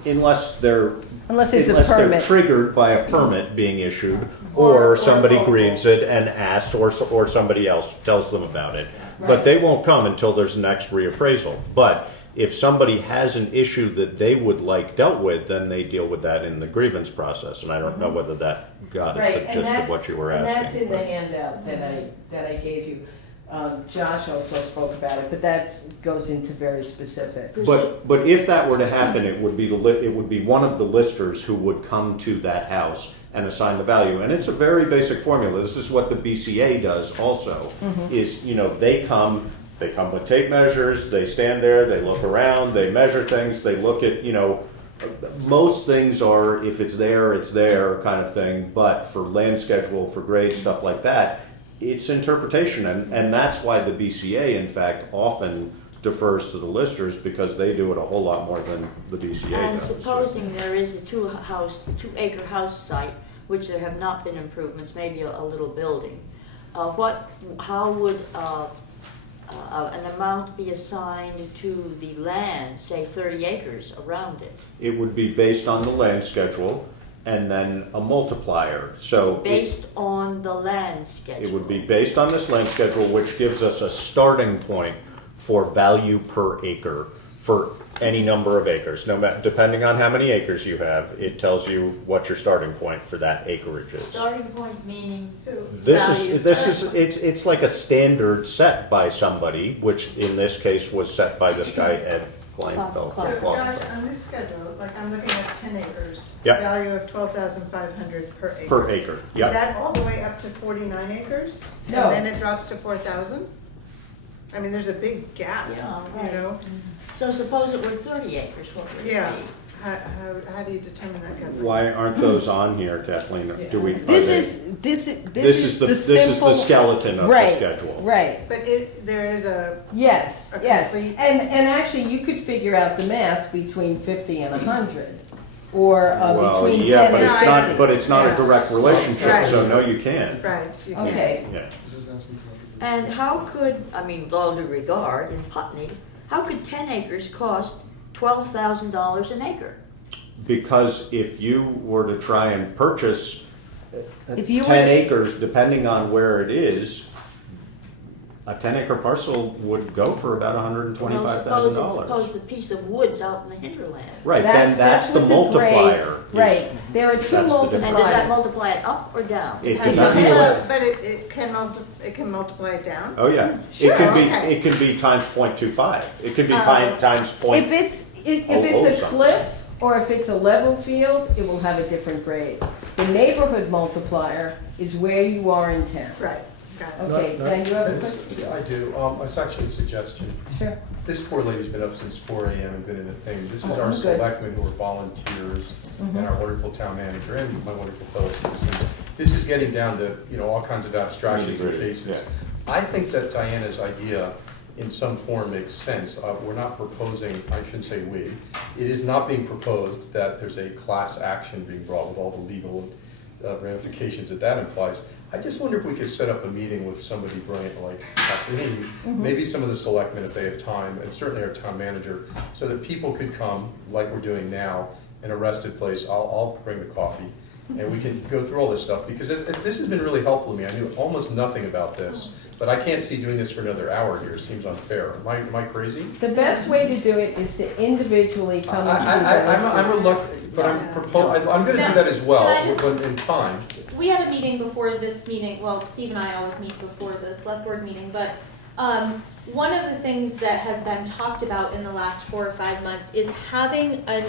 unless they're Unless it's a unless they're permit. triggered by a permit being issued, or somebody or- grieves it and asks, or somebody else tells them about it. But Right. they won't come until there's the next reappraisal. But if somebody has an issue that they would like dealt with, then they deal with that in the grievance process. And I don't know whether that got Right, at the and gist that's, of what you were and asking. that's in the handout that I gave you. Josh also spoke about it, but that goes into very specifics. But if that were to happen, it would be one of the listers who would come to that house and assign the value. And it's a very basic formula. This is what the BCA does also, is, you know, they come with tape measures, they stand there, they look around, they measure things, they look at, you know, most things are, if it's there kind of thing. But for land schedule, for grade, stuff like that, it's interpretation, and that's why the BCA, in fact, often defers to the listers, because they do it a whole lot more than the BCA And does. supposing there is a 2-acre house site, which there have not been improvements, maybe a little building, how would an amount be assigned to the land, say 30 acres around it? It would be based on the land schedule, and then a multiplier. So Based on the land schedule? it would be based on this land schedule, which gives us a starting point for value per acre for any number of acres. Depending on how many acres you have, it tells you what your starting point for that acreage is. Starting point meaning It's like a standard set by somebody, which in this case was set by this guy Ed Kleinfeld. So Josh, on this schedule, like I'm looking at 10 acres. Yep. Value of 12,500 per acre. Per acre, Is yeah. that all the way up to 49 acres? No. And then it drops to 4,000? I mean, there's a big gap, Yeah, you right. know? So suppose it were 30 acres, what would it Yeah. be? How do you determine that, Kathleen? Why aren't those on here, Kathleen? Do we? This are they- is This is the simple. skeleton of the Right, schedule. right. But there is a, Yes, A yes. complete- And actually, you could figure out the math between 50 and 100, or Well, between yeah, 10 but and it's 50. not, but it's not a Yeah. direct relationship, Right. so no, you can't. right, you can't. Okay. Yeah. This is asking for- And how could, I mean, with all due regard, in Putney, how could 10 acres cost $12,000 an acre? Because if you were to try and purchase If you 10 were- acres, depending on where it is, a 10-acre parcel would go for about Well, $125,000. suppose the piece of woods out in the hinterland. Right, then that's the with multiplier. grade. is- Right, there are two that's the difference. And does that multipliers. multiply it up or down? It Depends depends. on the Yeah, wood. but it can multiply it down? Oh, yeah. Sure, okay. It could be times 0.25. It could be Oh. times point. If it's Oh, a something. cliff, or if it's a level field, it will have a different grade. The neighborhood multiplier is where you are in town. Right, got it. Okay, Not- then you have a it's- question? Yeah, I do. It's actually a suggestion. Sure. This poor lady's been up since 4 a.m. and been in a thing. This is Oh, our good. selectmen who are volunteers and our wonderful town manager and my wonderful fellow citizens. This is getting down to, you know, all kinds of abstractions and Nitty-gritty, cases. I think that Diana's idea in some form makes sense. We're not proposing, I shouldn't say we, it is not being proposed that there's a class action being brought with all the legal ramifications that implies. I just wonder if we could set up a meeting with somebody brilliant like Kathleen, maybe some of the selectmen if they have time, and certainly our town manager, so that people could come, like we're doing now, in a rested place. I'll bring the coffee, and we can go through all this stuff, because this has been really helpful to me. I knew almost nothing about this, but I can't see doing this for another hour here. It seems unfair. Am I crazy? The best way to do it is to individually come and see I'm the reluctant, but I'm gonna do Now, that as well, can I just- when in time. We had a meeting before this meeting, well, Steve and I always meet before the select board meeting, but one of the things that has been talked about in the last 4 or 5 months is having an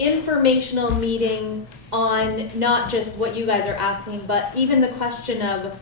informational meeting on not just what you guys are asking, but even the question of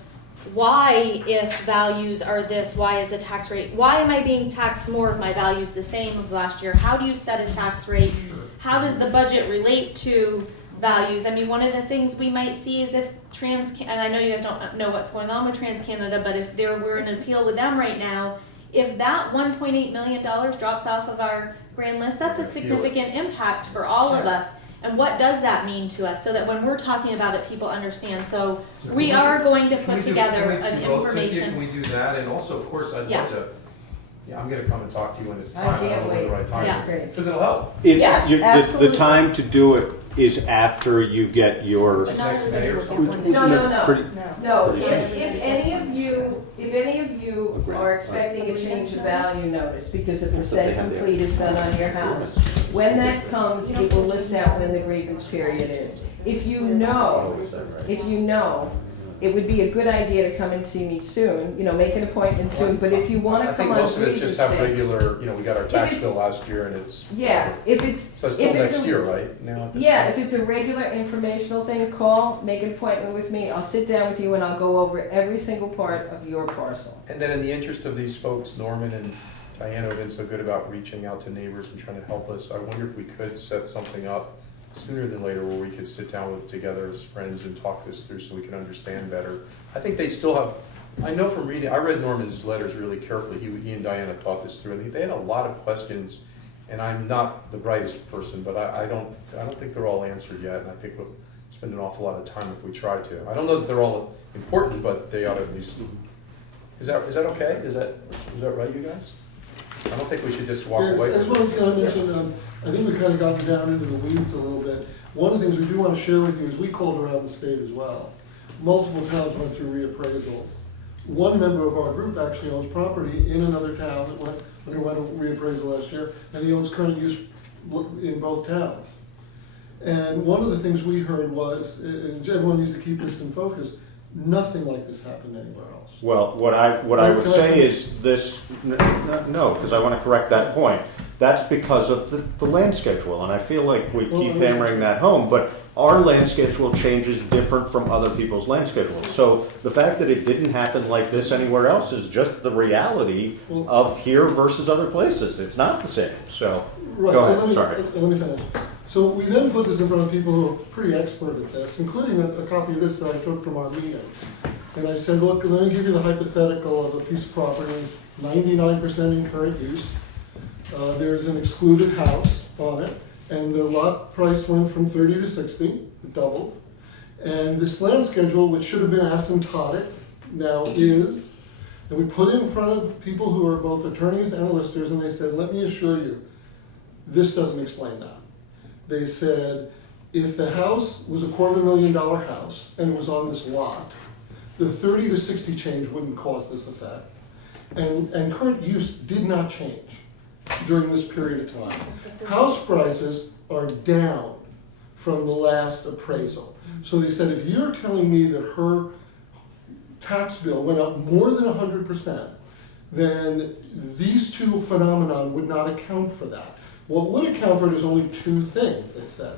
why, if values are this, why is the tax rate, why am I being taxed more if my value is the same as last year? How do you set a tax rate? How does the budget relate to values? I mean, one of the things we might see is if and I know you guys don't know what's going on with TransCanada, but if there were an appeal with them right now, if that $1.8 million drops off of our grand list, that's a significant impact for all of us. And what does that mean to us? So that when we're talking about it, people understand. So we are going to put together an Can information. we do that? And also, of course, I'd Yeah. love to, I'm gonna come and talk to you when it's I time. can't don't know when wait. the right time Yeah. is. Great. Because it'll help. Yes, The absolutely. time to do it is after you get your, Just Not next everybody May or will get something. one. No. pretty, No, Pretty if any of you are expecting a change of value notice because a percent complete is done on your house, when that comes, it will list out when the grievance period is. If you know, it would be a good idea to come and see me soon, make an appointment soon, but if you wanna I think come on most of us grievance just have day. regular, we got our tax it's- bill last year and it's. Yeah, if it's. So it's still if it's next a- year, right? Now at this Yeah, point? if it's a regular informational thing, call, make an appointment with me, I'll sit down with you and I'll go over every single part of your parcel. And then in the interest of these folks, Norman and Diana have been so good about reaching out to neighbors and trying to help us. I wonder if we could set something up sooner than later where we could sit down together as friends and talk this through so we can understand better. I think they still have, I know from reading, I read Norman's letters really carefully. He and Diana thought this through, and they had a lot of questions. And I'm not the brightest person, but I don't think they're all answered yet. And I think we'll spend an awful lot of time if we try to. I don't know that they're all important, but they ought to at least. Is that okay? Is that right, you guys? I don't think we should just walk away As from well as this. can I mention, I think we kind of gotten down into the weeds a little bit. One of the things we do want to share with you is we called around the state as well. Multiple towns went through reappraisals. One member of our group actually owns property in another town that underwent a reappraisal last year, and he owns current use in both towns. And one of the things we heard was, and everyone needs to keep this in focus, nothing like this happened anywhere else. well, what I would say is this, no, because I want to correct that point. That's because of the land schedule, and I feel like we keep hammering that home, but our land schedule changes different from other people's land schedules. So the fact that it didn't happen like this anywhere else is just the reality of here versus other places. It's not the same, so, Right, go so ahead, sorry. let me finish. So we then put this in front of people who are pretty expert at this, including a copy of this that I took from our meeting. And I said, look, let me give you the hypothetical of a piece of property, 99% in current use. There's an excluded house on it, and the lot price went from 30 to 60, it doubled. And this land schedule, which should have been asymptotic, now is, and we put it in front of people who are both attorneys and listers, and they said, let me assure you, this doesn't explain that. They said, if the house was a $250,000 house and it was on this lot, the 30 to 60 change wouldn't cause this effect. And current use did not change during this period of time. House prices are down from the last appraisal. So they said, if you're telling me that her tax bill went up more than 100%, then these two phenomena would not account for that. What would account for it is only two things, they said.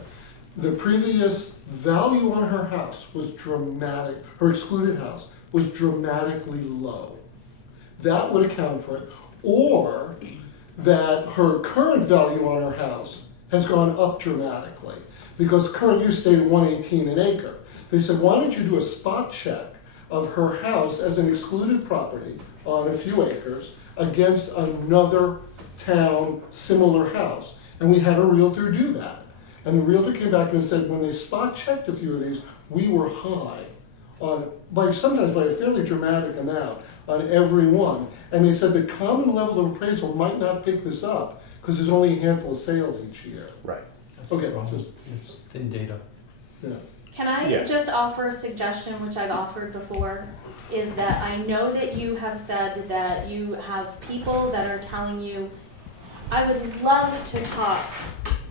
The previous value on her house was dramatic, her excluded house was dramatically low. That would account for it. Or that her current value on her house has gone up dramatically because current use stayed at 118 an acre. They said, why don't you do a spot check of her house as an excluded property on a few acres against another town similar house? And we had a realtor do that. And the realtor came back and said, when they spot checked a few of these, we were high on, sometimes by a fairly dramatic amount on every one. And they said the common level of appraisal might not pick this up because there's only a handful of sales each year. Right. That's the Okay, problem. just- It's thin data. Yeah. Can I Yeah. just offer a suggestion, which I've offered before, is that I know that you have said that you have people that are telling you, I would love to talk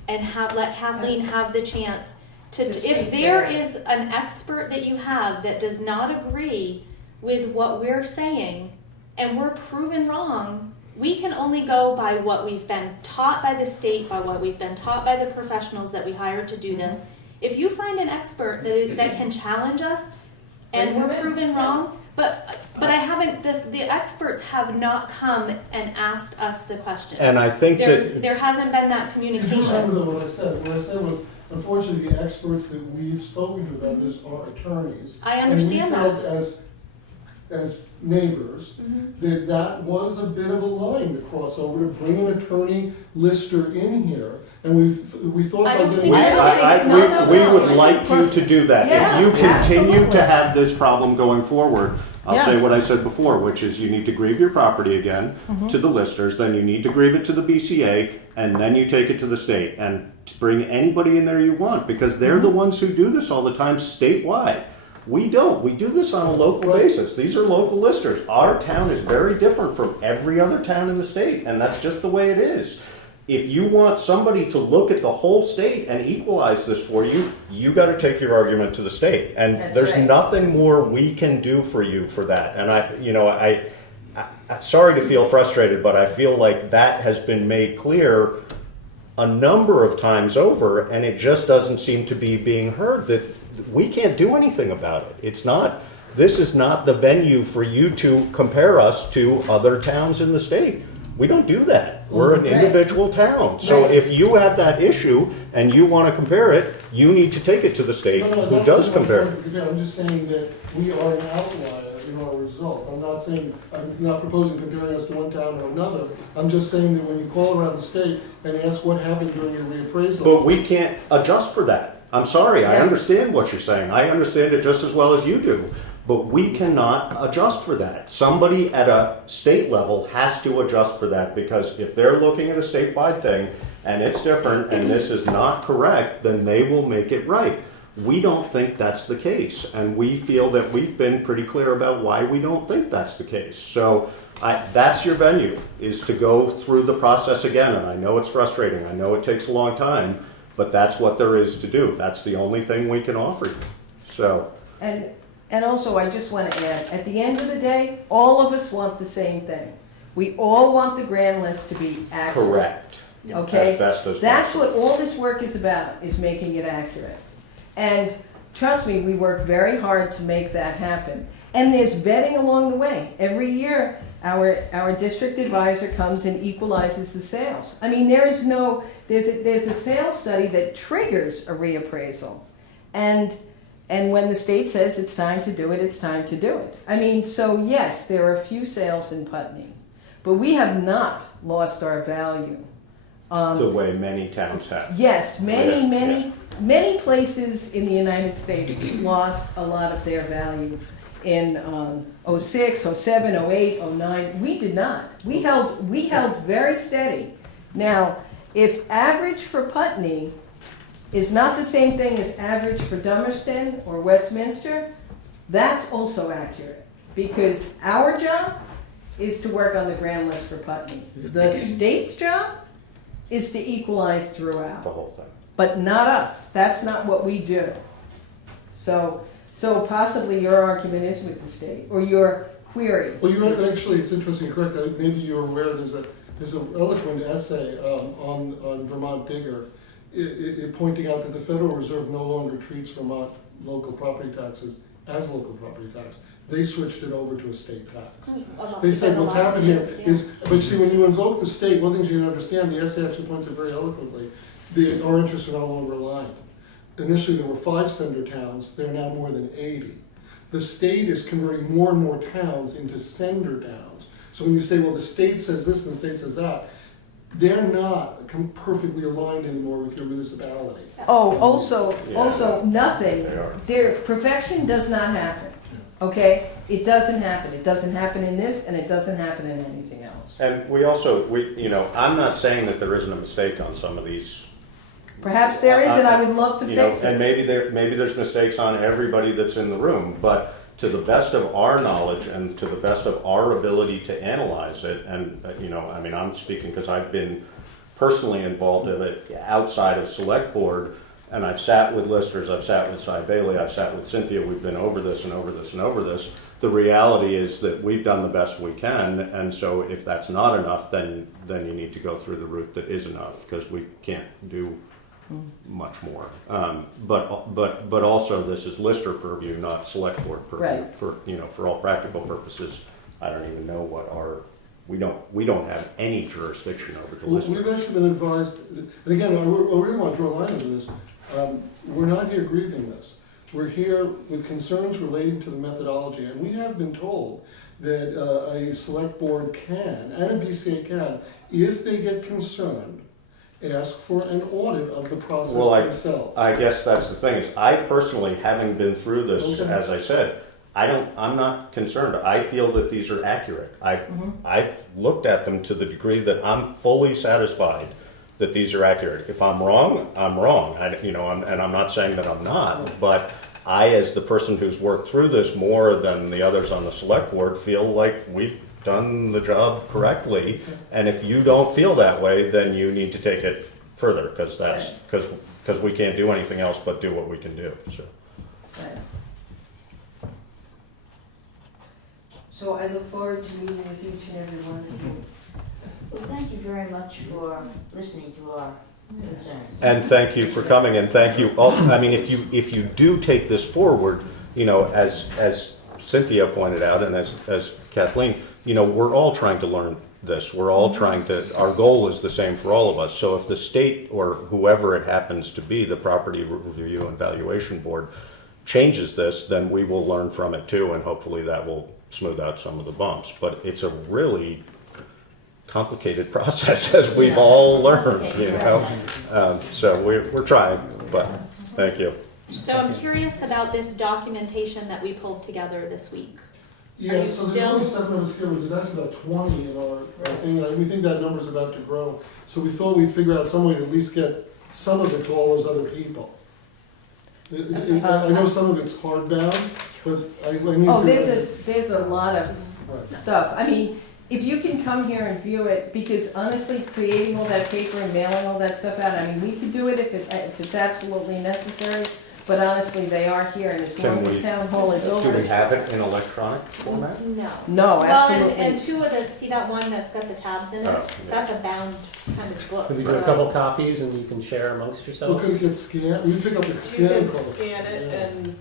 and let Kathleen have the chance to, To speak if there there. is an expert that you have that does not agree with what we're saying and we're proven wrong, we can only go by what we've been taught by the state, by what we've been taught by the professionals that we hired to do this. If you find an expert that can challenge us and Bring we're them in. proven wrong, but I haven't, the experts have not come and asked us the question. And I think that, There hasn't been that If you communication. remember though what I said, was, unfortunately, the experts that we've spoken to about this are attorneys. I understand that. And we felt as neighbors, that was a bit of a line to cross over, to bring an attorney lister in here. And we thought I by don't getting. think that- we would like you to do that. Yes, If you continue absolutely. to have this problem going forward, I'll Yeah. say what I said before, which is you need to grieve your property again to the listers, then you need to grieve it to the BCA, and then you take it to the state. And bring anybody in there you want, because they're the ones who do this all the time statewide. We don't. We do this on a local basis. These are local listers. Our town is very different from every other town in the state, and that's just the way it is. If you want somebody to look at the whole state and equalize this for you, you got to take your argument to the state. And That's there's right. nothing more we can do for you for that. And I sorry to feel frustrated, but I feel like that has been made clear a number of times over, and it just doesn't seem to be being heard, that we can't do anything about it. This is not the venue for you to compare us to other towns in the state. We don't do that. We're an Right. individual town. So Right. if you have that issue and you want to compare it, you need to take it to the state No, who that does wasn't my compare. point of compare. I'm just saying that we are an outlier in our result. I'm not proposing comparing us to one town or another. I'm just saying that when you call around the state and ask what happened during your reappraisal. But we can't adjust for that. I'm sorry, I Yeah. understand what you're saying. I understand it just as well as you do. But we cannot adjust for that. Somebody at a state level has to adjust for that, because if they're looking at a statewide thing and it's different and this is not correct, then they will make it right. We don't think that's the case, and we feel that we've been pretty clear about why we don't think that's the case. So that's your venue, is to go through the process again, and I know it's frustrating, I know it takes a long time, but that's what there is to do. That's the only thing we can offer you. So, And also, I just want to add, at the end of the day, all of us want the same thing. We all want the grand list to be accurate. correct. Okay? As best as That's possible. what all this work is about, is making it accurate. And trust me, we work very hard to make that happen. And there's vetting along the way. Every year, our district advisor comes and equalizes the sales. I mean, there's a sales study that triggers a reappraisal. And when the state says it's time to do it, it's time to do it. I mean, so yes, there are a few sales in Putney, but we have not lost our value. The way many towns have. Yes, Yeah, many places in the United States lost a lot of their value in 06, 07, 08, 09. We did not. We held very steady. Now, if average for Putney is not the same thing as average for Dummerston or Westminster, that's also accurate. Because our job is to work on the grand list for Putney. The state's job is to equalize The throughout, whole thing. but not us. That's not what we do. So possibly your argument is with the state, or your query. Well, actually, it's interesting, you're correct, maybe you're aware, there's an eloquent essay on Vermont Digger, pointing out that the Federal Reserve no longer treats Vermont local property taxes as local property tax. They switched it over to a state tax. They said what's happened here is, but see, when you invoke the state, one thing you need to understand, the essay actually points it very eloquently, our interests are no longer aligned. Initially, there were 5 sender towns, there are now more than 80. The state is converting more and more towns into sender towns. So when you say, well, the state says this and the state says that, they're not perfectly aligned anymore with your municipality. Oh, also Yeah. nothing, They are. perfection does not happen, okay? It doesn't happen. It doesn't happen in this, and it doesn't happen in anything else. And we also, I'm not saying that there isn't a mistake on some of these Perhaps there is, and I would love to You know, fix and it. maybe there's mistakes on everybody that's in the room, but to the best of our knowledge and to the best of our ability to analyze it, and, you know, I mean, I'm speaking because I've been personally involved in it outside of select board, and I've sat with listers, I've sat with Cy Bailey, I've sat with Cynthia, we've been over this and over this and over this. The reality is that we've done the best we can, and so if that's not enough, then you need to go through the route that is enough, because we can't do much more. But also this is lister purview, not select board purview. Right. For, you know, for all practical purposes, I don't even know what we don't have any jurisdiction over the lister. We've actually been advised, and again, I really want to draw a line under this. We're not here grieving this. We're here with concerns relating to the methodology, and we have been told that a select board can, and a BCA can, if they get concerned, ask for an audit of the process themselves. I guess that's the thing, is I personally, having been through this, Okay. as I said, I'm not concerned. I feel that these are accurate. I've looked at them to the degree that I'm fully satisfied that these are accurate. If I'm wrong, I'm wrong. And I'm not saying that I'm not, but I, as the person who's worked through this more than the others on the select board, feel like we've done the job correctly. And if you don't feel that way, then you need to take it further, because we can't do anything else but do what we can do. So. Right. So I look forward to meeting with each and every one of you. Well, thank you very much for listening to our concerns. And thank you for coming, and thank you all. I mean, if you do take this forward, you know, as Cynthia pointed out, and as Kathleen, you know, we're all trying to learn this. We're all trying to, our goal is the same for all of us. So if the state or whoever it happens to be, the Property Review and Valuation Board, changes this, then we will learn from it too, and hopefully that will smooth out some of the bumps. But it's a really complicated process, as we've all learned, you know. So we're trying, but thank you. So I'm curious about this documentation that we pulled together this week. Yeah, you so there's still- only 7 of us here, but there's actually about 20 in our thing, and we think that number's about to grow. So we thought we'd figure out some way to at least get some of it to all those other people. I know some of it's hardbound, but I need. Oh, there's a lot of stuff. I mean, if you can come here and view it, because honestly, creating all that paper and mailing all that stuff out, I mean, we could do it if it's absolutely necessary, but honestly, they are here, and as long as town hall is Do over. we have it in electronic format? No. No, Well, absolutely. and two of the, see that one that's got the tabs in it? Oh, yeah. That's a bound kind of book. Could we do a couple copies and you can share amongst Well, yourselves? could it get scanned? We pick up the You scanning can code. scan it and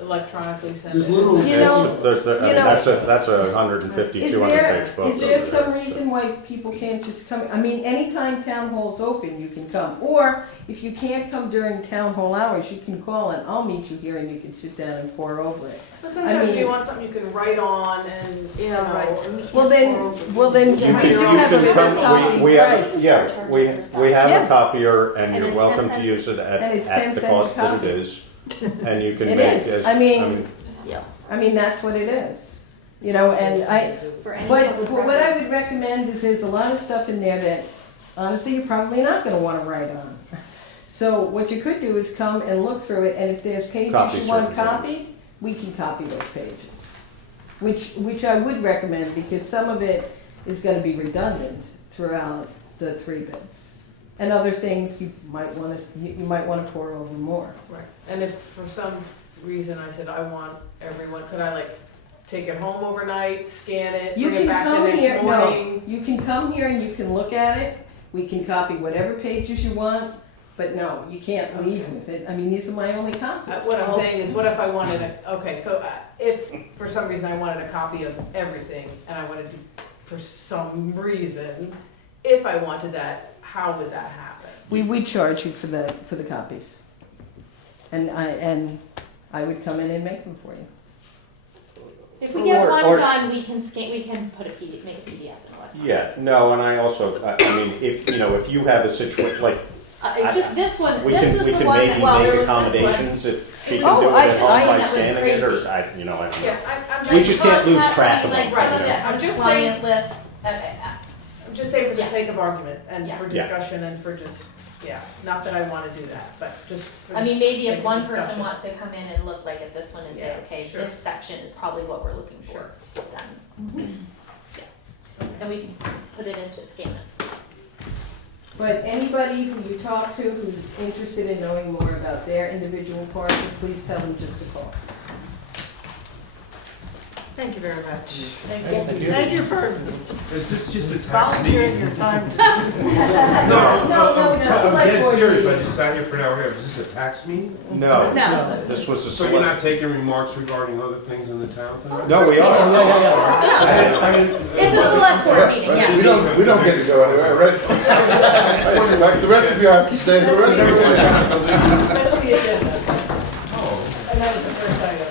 electronically send There's it. literally- You know- I mean, that's a 150, Is 200-page book. Is there some reason why people can't just come? I mean, anytime town hall's open, you can come. Or if you can't come during town hall hours, you can call and I'll meet you here and you can sit down and pour over it. But sometimes mean- you want something you can write on and, you know. Right, and we can't Well then, pour over well then, these. you can- do you have can a come- copy we have, price. yeah, we have Yeah. a copier, and And you're it's welcome 10 to cents. use it And it's at 10 the cents a cost that copy. it is. And you can It make is. as, I mean- Yeah. I mean, that's what it is. You know, and For any but public what I record. would recommend is there's a lot of stuff in there that honestly you're probably not gonna wanna write on. So what you could do is come and look through it, and if there's pages Copy you want certain copied, we can copy those pages. Which I would recommend, because some of it is gonna be redundant throughout the 3 bids. And other things you might wanna pour over more. Right, and if for some reason I said I want everyone, could I like take it home overnight, scan it, You bring it can back the come here, next no, morning? you can come here and you can look at it, we can copy whatever pages you want, but no, you can't leave with it. I mean, these are my only copies. What I'm saying is, what if I wanted if for some reason I wanted a copy of everything and I wanted to, for some reason, if I wanted that, how would that happen? We charge you for the copies. And I would come in and make them for you. If we get Or- one or- done, we can put a PDF, make a PDF and electronic. yeah, no, and I also, I mean, if you have a situation, like, It's just this one, we this can was we the can one maybe that, well, there make was this one. accommodations if she It can was- do it Oh, at home by that was scanning it, crazy. or I don't know. Yeah, I'm We just, just can't lose Contact track me, of like them, some you of know. it has I'm just client lists. I'm just saying for the Yeah. sake of argument and Yeah. for Yeah. discussion and for just, Yeah, not that I wanna do that, but just for I mean, the maybe sake if of one discussion. person wants to come in and look like at this one and say, Yeah, okay, sure. this section is probably what we're looking for, then. Yeah. And we can put it into a scan. But anybody who you talk to who's interested in knowing more about their individual parcel, please tell them just to call. Thank you very much. Thank You for Is this just a tax volunteering meeting? your time to. I'm select dead board serious, I meeting. just sat here for an hour. Is this a tax meeting? No, No. this was a So you're not select. taking remarks regarding other things in the town tonight? No, we Of are. course we Yeah. I mean, It's a select board meeting, yeah. We don't get to go anywhere, right? Like, the rest of you have to stay for the rest of the day. That's the agenda, Oh. and that was the first item.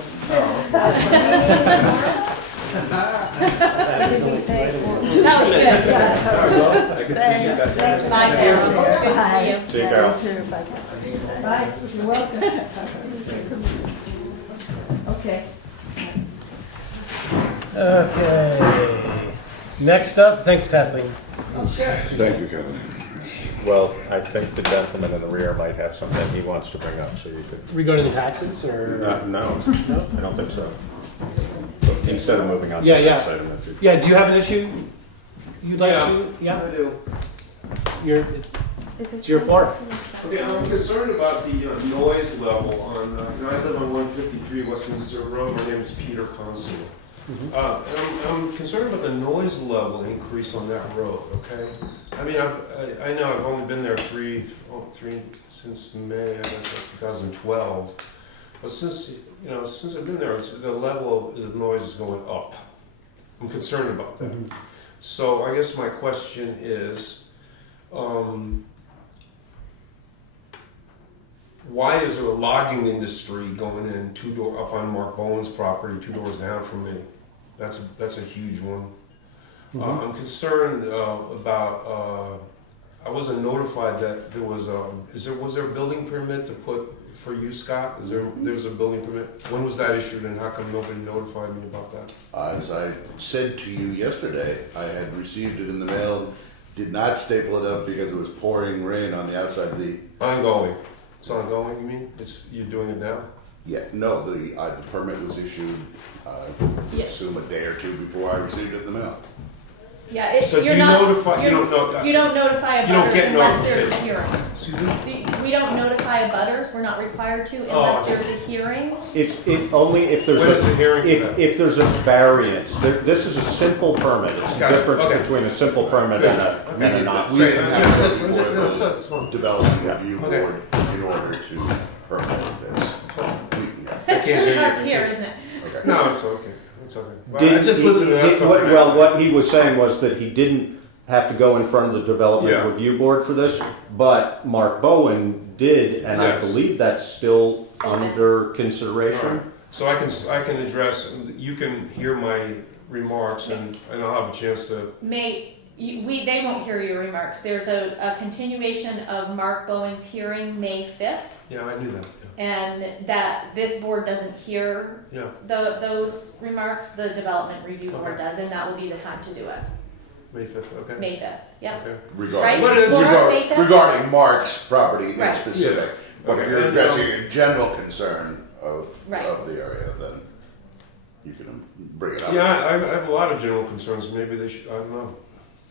Did we say? That was good. I can see you guys. Bye, Carol. Good to see you. See you, Carol. Bye, you're welcome. Okay. Okay. Next up, thanks Kathleen. Thank you, Kevin. Well, I think the gentleman in the rear might have something he wants to bring up, so you could. Regarding the taxes or? No, No? I don't think so. Instead of moving on to Yeah, the yeah. next item, if you. Yeah, do you have an issue you'd like Yeah. to? Yeah, I do. it's your floor. Okay, I'm concerned about the noise level on, I live on 153 Westminster Road. My name is Peter Consul. I'm concerned about the noise level increase on that road, okay? I mean, I know I've only been there since May, I guess, of 2012. But since I've been there, the level of the noise is going up. I'm concerned about that. So I guess my question is, why is there a logging industry going in up on Mark Bowen's property, 2 doors down from me? That's a huge one. I'm concerned about. I wasn't notified that there was a building permit to put for you, Scott? There's a building permit? When was that issued, and how come nobody notified me about that? As I said to you yesterday, I had received it in the mail, did not staple it up because it was pouring rain on the outside of the. Ongoing. It's ongoing. You mean you're doing it now? Yeah, no, the permit was issued, I Yeah. assume a day or two before I received it in the mail. Yeah, So do you're you not, notify? You you're- don't know. you don't notify You don't abutters get unless there's a notification. hearing. Excuse me. We don't notify abutters, we're not required to Oh, unless okay. there's a hearing. It's only if there's When is the hearing for that? if there's a variance. This is a simple permit. It's the Got it. difference Okay. between a simple permit and a not. We didn't Yeah, have that's- it for that's the fine. development review Okay. board in order to permit this. It's can't really hear hard you. to hear, isn't it? Okay. No, it's okay. It's okay. Well, Did- I just he- listened to that did- stuff. What he was saying was that he didn't have to go in front of the development Yeah. review board for this, but Mark Bowen did, and I Yes. believe that's still under consideration. Alright. So I can address. You can hear my remarks, and I'll have a chance to. They won't hear your remarks. There's a continuation of Mark Bowen's hearing May 5th, Yeah, I knew that. and that this board doesn't hear Yeah. those remarks, the development review board Okay. does, and that will be the time to do it. May 5th. Okay. May 5th, yep. Okay. Regarding, Right? regarding, regarding Mark's property in Right. specific. But if Okay, you're and, addressing a general concern of Right. the area, then you can bring it up. Yeah, I have a lot of general concerns. Maybe they should. I don't know.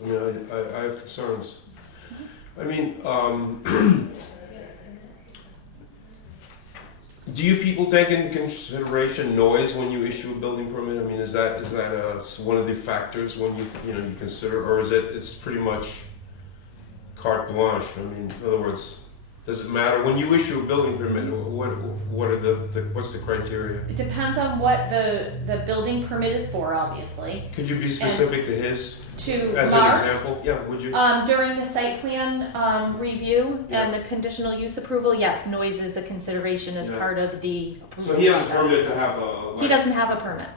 I mean, I have concerns. I mean, do you people take into consideration noise when you issue a building permit? I mean, is that one of the factors when you consider, or is it's pretty much carte blanche? I mean, in other words, does it matter when you issue a building permit? What are what's the criteria? It depends on what the building permit is for, obviously. Could you be specific to his To as Mark's, an example? Yeah, would you? during the site plan review Yeah. and the conditional use approval, yes, noise is a consideration as Yeah. part of the approval So he has a process. permit to have a. He doesn't have a permit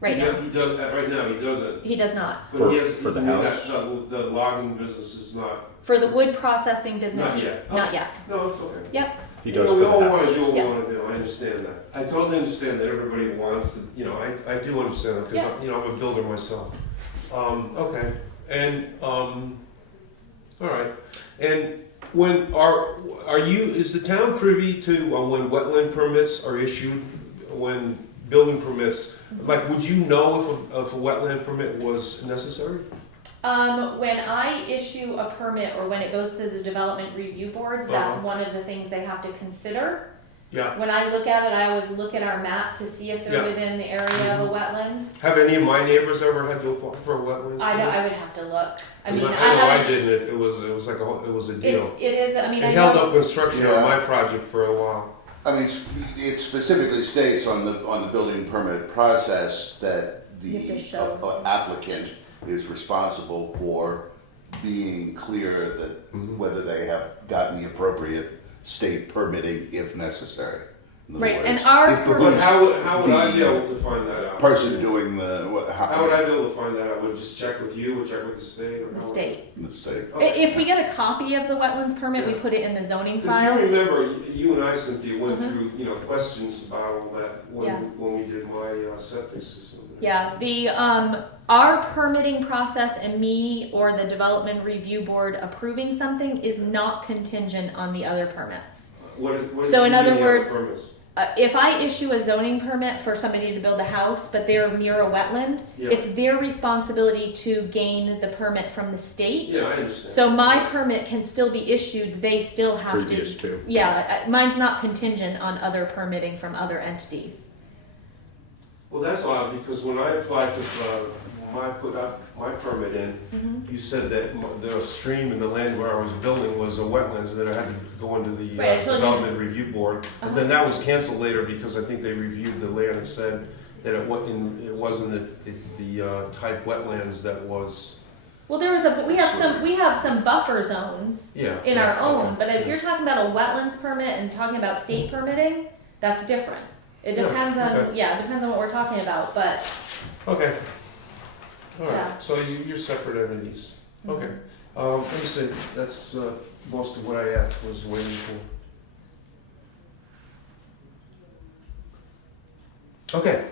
right now. He does, right now, he doesn't. He does not. But he has, For the I mean, house. The logging business is not, For the wood processing business, not yet. not yet. No, it's okay. Yep. He You does know, for we the all house. want to do what Yeah. we want to do, I understand that. I totally understand that everybody wants to, I do understand that, because, I'm a builder myself. Okay, and, all right, and Is the town privy to when wetland permits are issued, when building permits? Like, would you know if a wetland permit was necessary? When I issue a permit or when it goes to the development review board, that's one of the things they have to consider. Yeah. When I look at it, I always look at our map to see if they're Yeah. within the area of a wetland. Have any of my neighbors ever had to apply for a wetlands? I know, permit? I would have to look. I 'Cause mean, I I know I haven't, didn't. It was like it was a deal. it is, I mean, I It know. held up construction Yeah. on my project for a while. I mean, it specifically states on the building permit process that You have to the show. applicant is responsible for being clear that whether they have gotten the appropriate state permitting if necessary. In other Right, and words, our it permit- But behooves how would I the be able to find that out? person doing How would I be able to find that out? Would I just check with you, or check with the state? Or The how would- state. the state? Okay. If we get a copy of the wetlands permit, we Yeah. put it in the zoning Because file. you remember, you and I, Cynthia, went through, questions about all that Yeah. when we did my septic system. Yeah, the, our permitting process and me or the development review board approving something is not contingent on the other permits. What So in do you other mean the words- permits? If I issue a zoning permit for somebody to build a house, but they're near a wetland, Yeah. it's their responsibility to gain the permit from the state. Yeah, I understand. So my permit can still be issued, they still have Previous to. to. Yeah, mine's not contingent on other permitting from other entities. Well, that's odd, because when I applied to put up my permit in, Mm-hmm. you said that the stream in the land where I was building was a wetlands, and that I had to go into the Right, I told you. development review board. And then that was canceled later because I think they reviewed the land and said that it wasn't the type wetlands that was. Well, we have some buffer zones Yeah. in our yeah, own, okay. but if you're talking about a wetlands permit and talking about state permitting, that's different. It Yeah, depends on, okay. it depends on what we're talking about, but Okay. All right. Yeah. So you're separate entities. Okay. Let me see. That's most of what I was waiting for. Okay.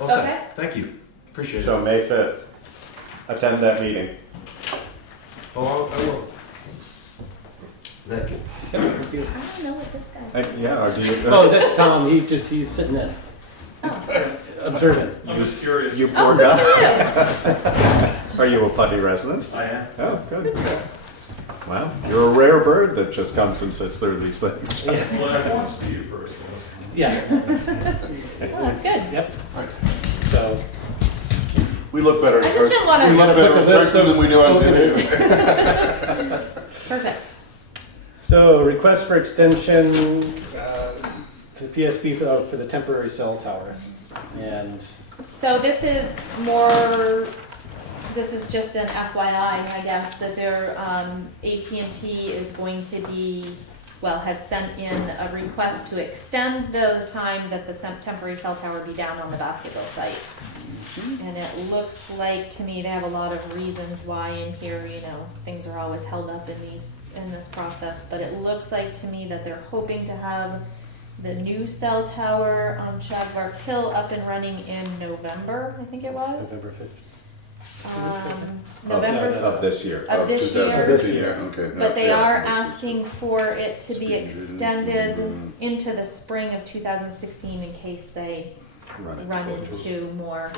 All set. Okay. Thank you. Appreciate it. So May 5th, attend that meeting. Oh, I will. Thank you. I don't know what this guy's. Yeah, or do you? Oh, that's Tom, he's sitting in, Oh. observing. I'm just curious. You Oh, poor good guy. for you. Are you a Putney resident? I am. Oh, good. Well, you're a rare bird that just comes and sits through these things. Well, I want to see you first. Yeah. Oh, that's good. Yep. So, We look better in I just person. didn't wanna- We look better in Look at this, person than we do on open it. TV. Perfect. so request for extension to the PSB for the temporary cell tower. And So this is just an FYI, I guess, that their AT&T is going to be, has sent in a request to extend the time that the temporary cell tower be down on the basketball site. And it looks like to me they have a lot of reasons why in here, things are always held up in this process, but it looks like to me that they're hoping to have the new cell tower on Shadvar Hill up and running in November, I think it was. November 5th. November Of this year. of this year. 2015, Okay. But they yeah. are asking for it to be extended into the spring of 2016 in case they run into more.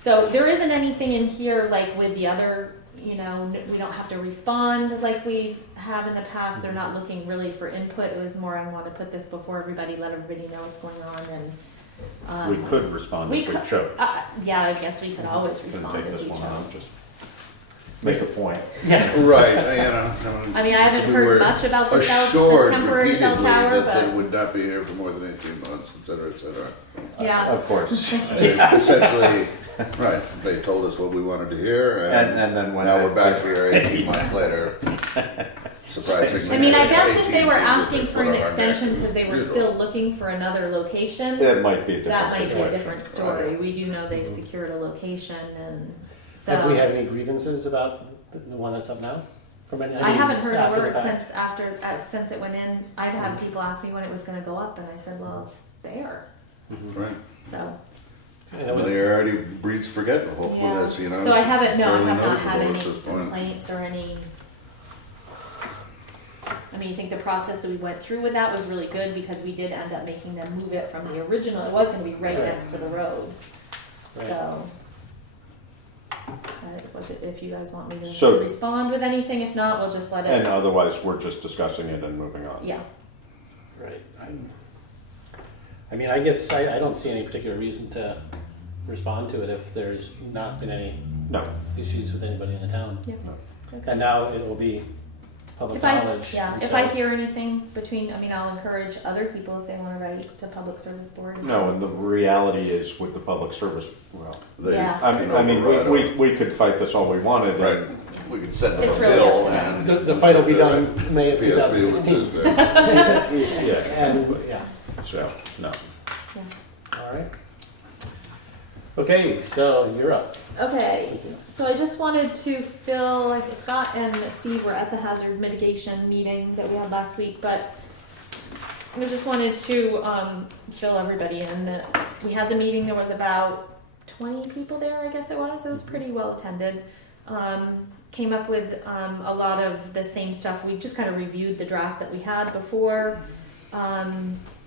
So there isn't anything in here like with the other, we don't have to respond like we have in the past. They're not looking really for input. It was more, I want to put this before everybody, let everybody know what's going on. And We could respond we if we could- chose. yeah, I guess we could always Couldn't respond take if this we one chose. out, just make a point. Right, I mean, I haven't we heard were much about the assured temporary cell repeatedly tower, that they but would not be here for more than 18 months, et cetera, et cetera. yeah. Of course. Essentially, right, they told us what we wanted to hear, And then when now they- we're back here 18 months later. Surprisingly. I mean, I guess if they were AT&T asking for an would put our extension neck because they were usual. still looking for another location, It might be a different that might be a situation. different story. We do know they've secured a location, and so have we had any grievances about the one that's up now? I haven't heard a after the word fact? since it went in. I'd had people ask me when it was going to go up, and I said, "Well, it's there." Right. So And it was, Familiarity breeds forgetfulness, yeah. you know. So I haven't. No, I barely have not had noticeable any at this point. complaints or any I mean, I think the process that we went through with that was really good because we did end up making them move it from the original, it was gonna be right Right. next to the road. Right. So, if you guys want me to So- respond with anything, if not, we'll just let And it, otherwise, we're just discussing it and moving on. yeah. Right. I mean, I guess I don't see any particular reason to respond to it if there's not been any No. issues with anybody in the town. Yeah. Okay. And now it will be public If I, knowledge. yeah, and if so- I hear anything between, I mean, I'll encourage other people if they wanna write to Public Service Board. No, and the reality is with the public service, well, They Yeah. I mean, we could fight this all we wanted. and- Right, we could send them It's a really bill up to them. and. The fight will be done May of VSB will 2016. do that. Yeah, And, yeah, so, no. all right. Okay, so you're up. Okay, Cynthia. so I just wanted to fill, like Scott and Steve were at the hazard mitigation meeting that we had last week, but I just wanted to fill everybody in that we had the meeting, there was about 20 people there, I guess it was pretty well attended. Came up with a lot of the same stuff, we just kind of reviewed the draft that we had before,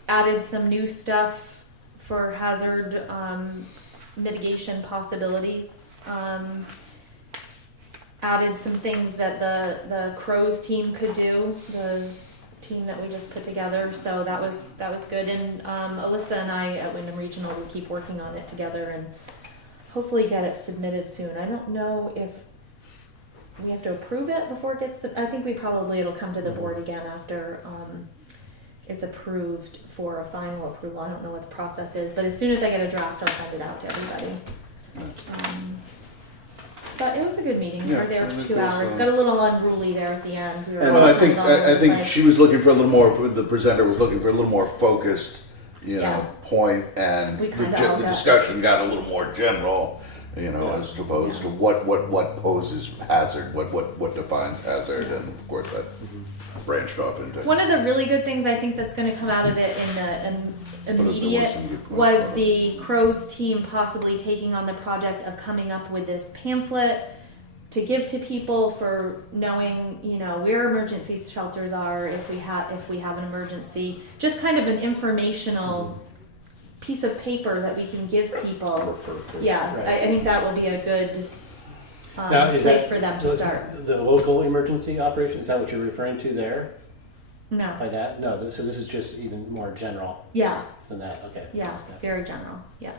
added some new stuff for hazard mitigation possibilities. Added some things that the Crows team could do, the team that we just put together, so that was good. And Alyssa and I at Wyndham Regional will keep working on it together and hopefully get it submitted soon. I don't know if we have to approve it before it gets, I think it'll come to the board again after it's approved for a final approval. I don't know what the process is, but as soon as I get a draft, I'll send it out to everybody. But it was a good meeting. We were there for 2 hours. Got a little unruly there at the end. We were Well, all I think, kind of all over I the think place. she was looking for a little more, the presenter was looking for a little more focused, you Yeah. know, point, and We the kinda all the got- discussion got a little more general, you know, as opposed to what poses hazard, what defines hazard, and of course that branched off into. One of the really good things I think that's going to come out of it in the immediate some good points was on it. the Crows team possibly taking on the project of coming up with this pamphlet to give to people for knowing, you know, where emergency shelters are if we have an emergency. Just kind of an informational piece of paper that we can give people. Refer to. Yeah, Right. I think that will be a good Now, is place that for them to start. The local emergency operation, is that what you're referring to there No. by that? No, so this is just even more general Yeah. than that, okay. Yeah. Very general. Yeah.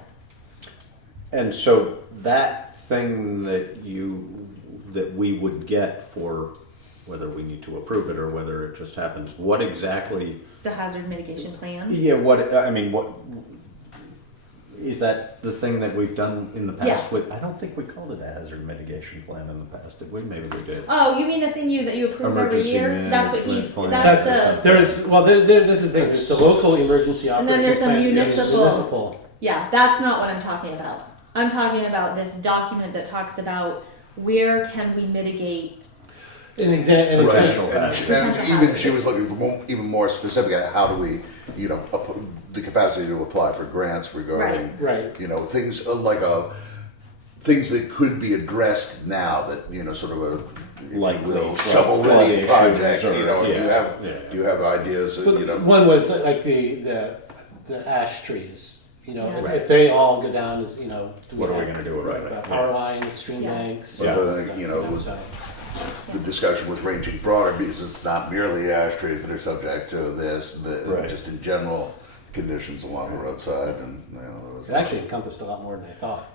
And so that thing that we would get for whether we need to approve it or whether it just happens, what exactly, The hazard mitigation plan. yeah, what is that the thing that we've done in the past Yeah. with, I don't think we called it a hazard mitigation plan in the past, did we? Maybe we did. Oh, you mean the thing that you approve every Emergency year? That's what management he's. plan. That's That's, the. this is the thing, there's the local emergency And operations then there's a plan, municipal. municipal. Yeah, that's not what I'm talking about. I'm talking about this document that talks about where can we mitigate. An example. Right, Potential and hazard. and even she was looking for even more specific at how do we, you know, the capacity to apply for grants regarding, Right. you know, things things that could be addressed now that, you know, sort of a, if you Like will, the shovel flood ready issues project, or- you know, yeah, do you have ideas, But you know? one was like the ash trees, you know, Yeah. if they all go down, as you know. What are we gonna do about it? Power lines, stream Yeah. banks. But then, stuff, you know, so. The discussion was ranging broader because it's not merely ash trees that are subject to this, Right. just in general conditions along the roadside, and you know, there was It actually encompassed a lot more than I thought.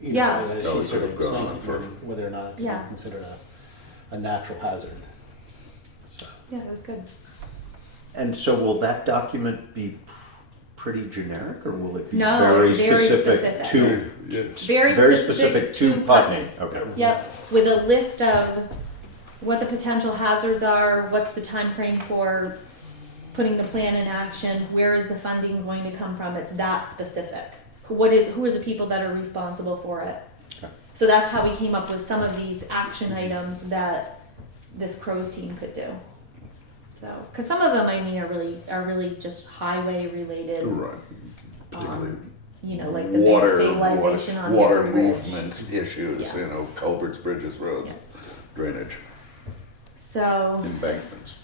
You know, Yeah. as That she was sort sort of of going explained on for- whether or not it can Yeah. be considered a natural hazard. So. Yeah, that was good. And so will that document be pretty generic or will it be No, very it's very specific specific. to, Very specific to Putney? Okay. Yep, with a list of what the potential hazards are, what's the time frame for putting the plan in action, where is the funding going to come from? It's that specific. Who are the people that are responsible for it? Okay. So that's how we came up with some of these action items that this Crows team could do. So, because some of them I mean are really just highway related. right, particularly You know, like the bank stabilization on water Bear Bridge. movement issues, Yeah. you know, culverts, bridges, roads, Yeah. drainage, So embankments.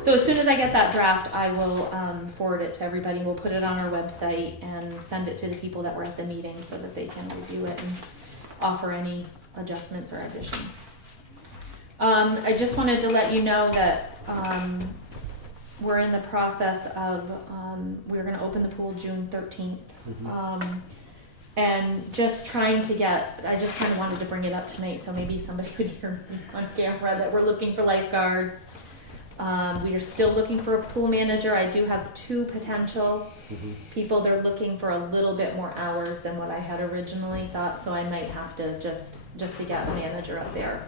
So as soon as I get that draft, I will forward it to everybody. We'll put it on our website and send it to the people that were at the meeting so that they can review it and offer any adjustments or additions. I just wanted to let you know that we're in the process of, we're gonna open the pool June 13th. And just trying to get, I just kind of wanted to bring it up tonight so maybe somebody would hear me on camera that we're looking for lifeguards. We are still looking for a pool manager. I do have 2 potential people. They're looking for a little bit more hours than what I had originally thought, so I might have to just to get a manager up there.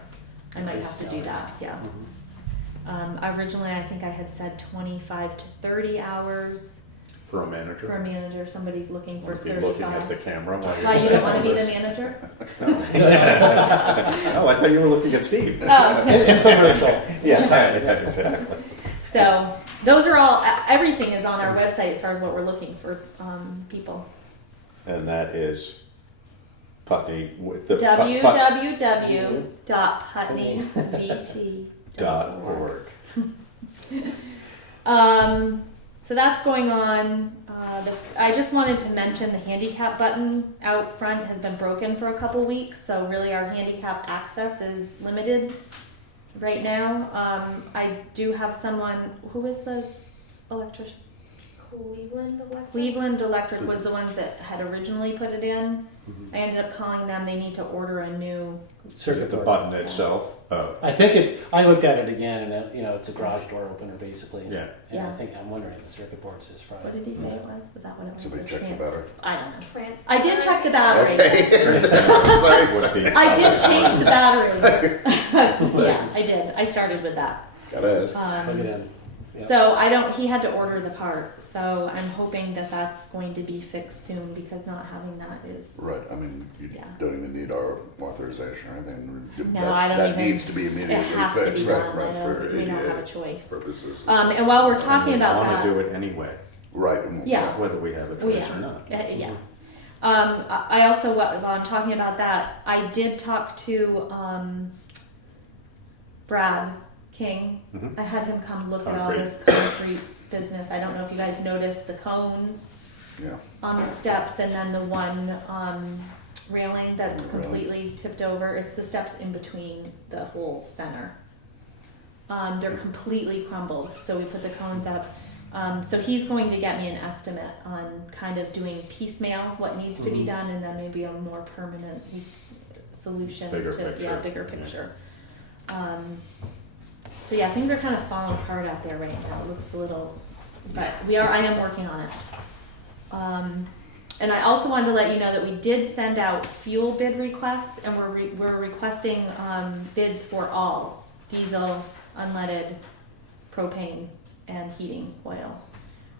I might have to do that, yeah. Originally, I think I had said 25 to 30 hours For a manager? for a manager. Somebody's looking for Wanna be 35. looking at the camera while you're. Why, you don't want to be the manager? Oh, I thought you were looking at Steve. Oh. Infomercial. Yeah, exactly. So those are all, everything is on our website as far as what we're looking for people. And that is Putney with the. www.putneyvt.org. So that's going on. I just wanted to mention the handicap button out front has been broken for a couple weeks, so really our handicap access is limited right now. I do have someone, who is the electrician? Cleveland Electric? Cleveland Electric was the ones that had originally put it in. I ended up calling them. They need to order a new. Circuit The board. button itself. Oh, I think I looked at it again, and it's a garage door opener basically. yeah. And Yeah. I'm wondering if the circuit board says Friday. What did he say it was? Was that what it was? Somebody The check the trans- battery. I don't know. Trans- I did check the battery. Sorry. Would be- I did change the battery. Yeah, I did. I started with that. Gotta ask. Plug it in. Yep. So he had to order the part. So I'm hoping that that's going to be fixed soon because not having that is. Right, I mean, you Yeah. don't even need our authorization or anything. No, I don't That even- needs to be It immediately has to fixed, be right, done. right, I for don't, we don't have a ADA choice. purposes. And while we're talking about We that. want to do it anyway, Right. Yeah. whether we have a Well, choice yeah. or not. Yeah. I also, while I'm talking about that, I did talk to Brad King. Mhm. I had him come look at all Concrete. this concrete business. I don't know if you guys noticed the cones Yeah. on the steps and then the one railing that's The railing. completely tipped over. It's the steps in between the whole center. They're completely crumbled, so we put the cones up. So he's going to get me an estimate on kind of doing piecemeal what needs to be done, and then maybe a more permanent solution Bigger to picture. bigger picture. So yeah, things are kind of falling apart out there right now. It looks a little, but I am working on it. And I also wanted to let you know that we did send out fuel bid requests, and we're requesting bids for all diesel, unleaded, propane, and heating oil.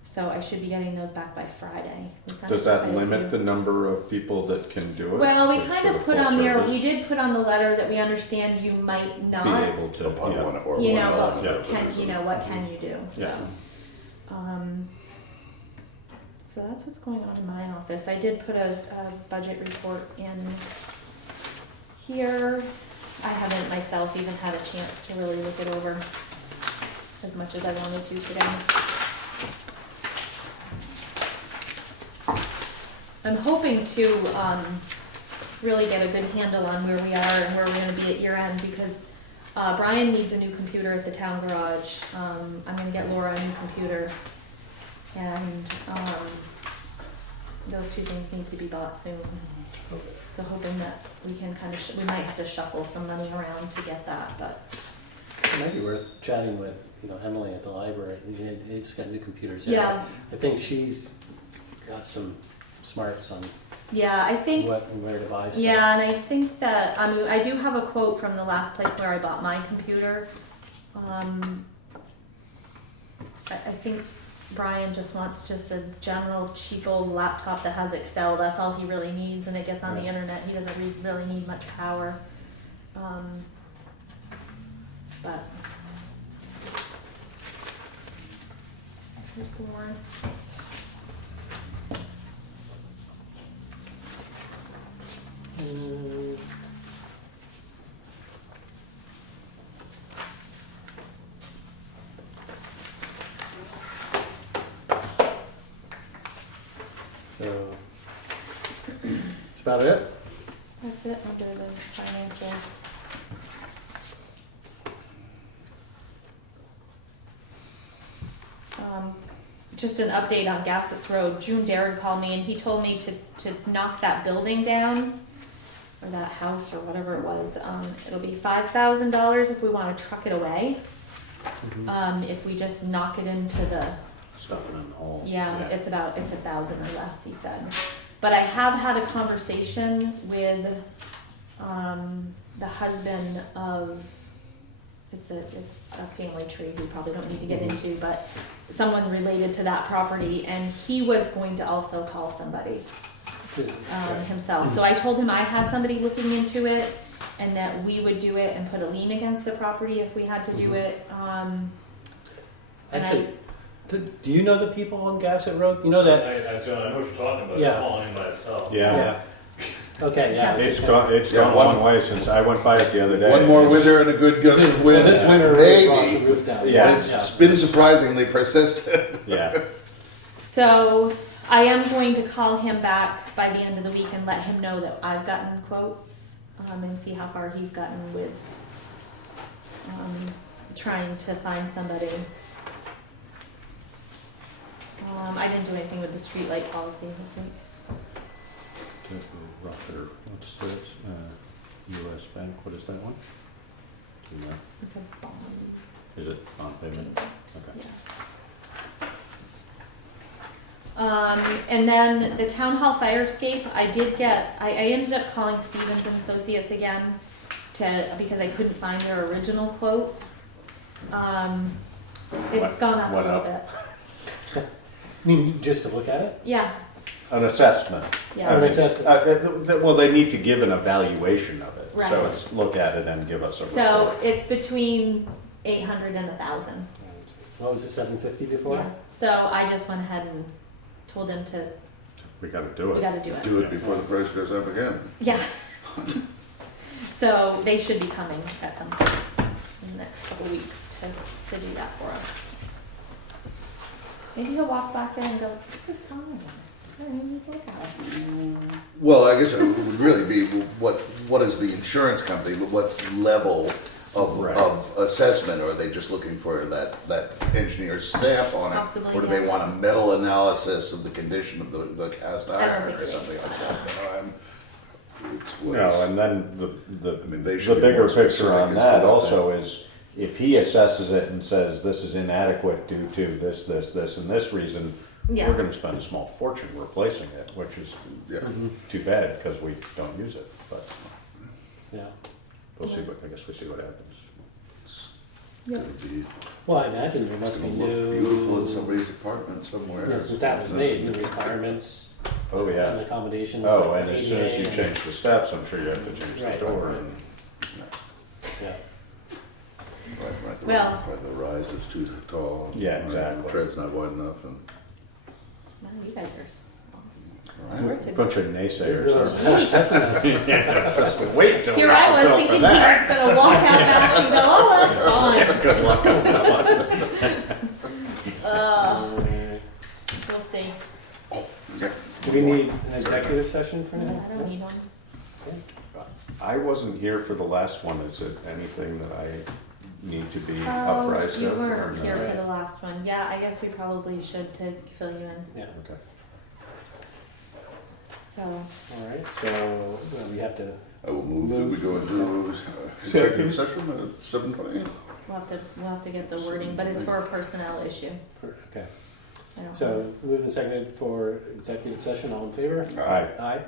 So I should be getting those back by Friday. We sent Does out that quite a limit few. the number of people that can do it? Well, we It's kind sort of put full on there, service? we did put on the letter that we understand you might Be not, able to, Upon yeah. one or you one know, element what of it can, is you a- know, what can you do, so. Yeah. So that's what's going on in my office. I did put a budget report in here. I haven't myself even had a chance to really look it over as much as I wanted to today. I'm hoping to really get a good handle on where we are and where we're gonna be at year end because Brian needs a new computer at the town garage. I'm gonna get Laura a new computer. And those two things need to be bought soon. So hoping that we can kind of, we might have to shuffle some money around to get that, but. It might be worth chatting with, Emily at the library. They just got new computers in. Yeah. I think she's got some smarts on Yeah, I think, what and where to buy stuff. yeah, and I think that, I do have a quote from the last place where I bought my computer. I think Brian just wants just a general cheap old laptop that has Excel. That's all he really needs, and it gets on the internet. He doesn't really need much power. But here's the warrants. That's about it. That's it under the financial. Just an update on Gassett's Road. June Darragh called me and he told me to knock that building down, or that house, or whatever it was. It'll be $5,000 if we want to truck it away. If we just knock it into the, Stuffing in the hole. yeah, it's $1,000 or less, he said. But I have had a conversation with the husband of, it's a family tree we probably don't need to get into, but someone related to that property, and he was going to also call somebody himself. So I told him I had somebody looking into it, and that we would do it and put a lien against the property if we had to do it. And Actually, do you know the people on Gassett Road? You know that? I know what you're talking about, Yeah. it's falling in by itself. Yeah. Okay, yeah. It's gone a long way since, I went by it the other day. One more winter and a good gust of Well, wind. this winter really brought the Maybe. roof down. Yeah. It's been surprisingly persistent. Yeah. so I am going to call him back by the end of the week and let him know that I've gotten quotes, and see how far he's gotten with trying to find somebody. I didn't do anything with the streetlight policy this week. What's this? US Bank, what is that one? Do you know? It's a bond. Is it bond payment? Okay. And then the town hall fire escape, I ended up calling Stevens and Associates again because I couldn't find their original quote. It's gone up a What little up? bit. I mean, just to look at it? Yeah, An assessment. yeah. An assessment. Well, they need to give an evaluation of it. Right. So it's look at it and give us a So report. it's between 800 and 1,000. What was it, 750 before? Yeah. So I just went ahead and told him We gotta do we it. got to do it. Do it before the price goes up again. Yeah. So they should be coming at some point in the next couple weeks to do that for us. Maybe he'll walk back there and go, this is fine. I don't even need to look at it. Well, I guess it would really be, what is the insurance company, what's level Right. of assessment? Or are they just looking for that engineer's stamp on it? Possibly, Or do they yeah. want a metal analysis of the condition of the cast I don't iron think or they something do like that? It's No, what's- and then I mean, they the should be bigger more picture specific on as to that what also is, if he assesses it and says this is inadequate due to this, and this reason, Yeah. we're gonna spend a small fortune replacing it, which is Yeah. too bad, because we don't use it, but Yeah. we'll see I guess we see what happens. Yeah. Gonna be- Well, I imagine there It's must be gonna look beautiful in new, somebody's apartment somewhere. yeah, since that was made, new requirements Oh, and yeah. accommodations. Oh, like and as soon as you ADA change the steps, I'm sure you have to change Right. the door and. Yeah. Right, Well- the rise is too tall. Yeah, right, exactly. The tread's not wide enough and. No, you guys are Right. swear to Bunch of naysayers. That's- Yeah, just wait till. Here we I have was to bill thinking for he that. was gonna walk out back and go, oh, that's fine. Good luck on that one. We'll see. Do we need an executive session for No, now? I don't need one. I wasn't here for the last one. Is it anything that I need to be Oh, apprised you of? or weren't no? here for the last one. Yeah, I guess we probably should to fill you in. Yeah, Okay. So, all right, so we have to, I will move that we go into executive session at 7:20. we'll have to get the wording, but it's for a personnel issue. okay. I don't. So moved and seconded for executive session, all in favor? Aye. Aye.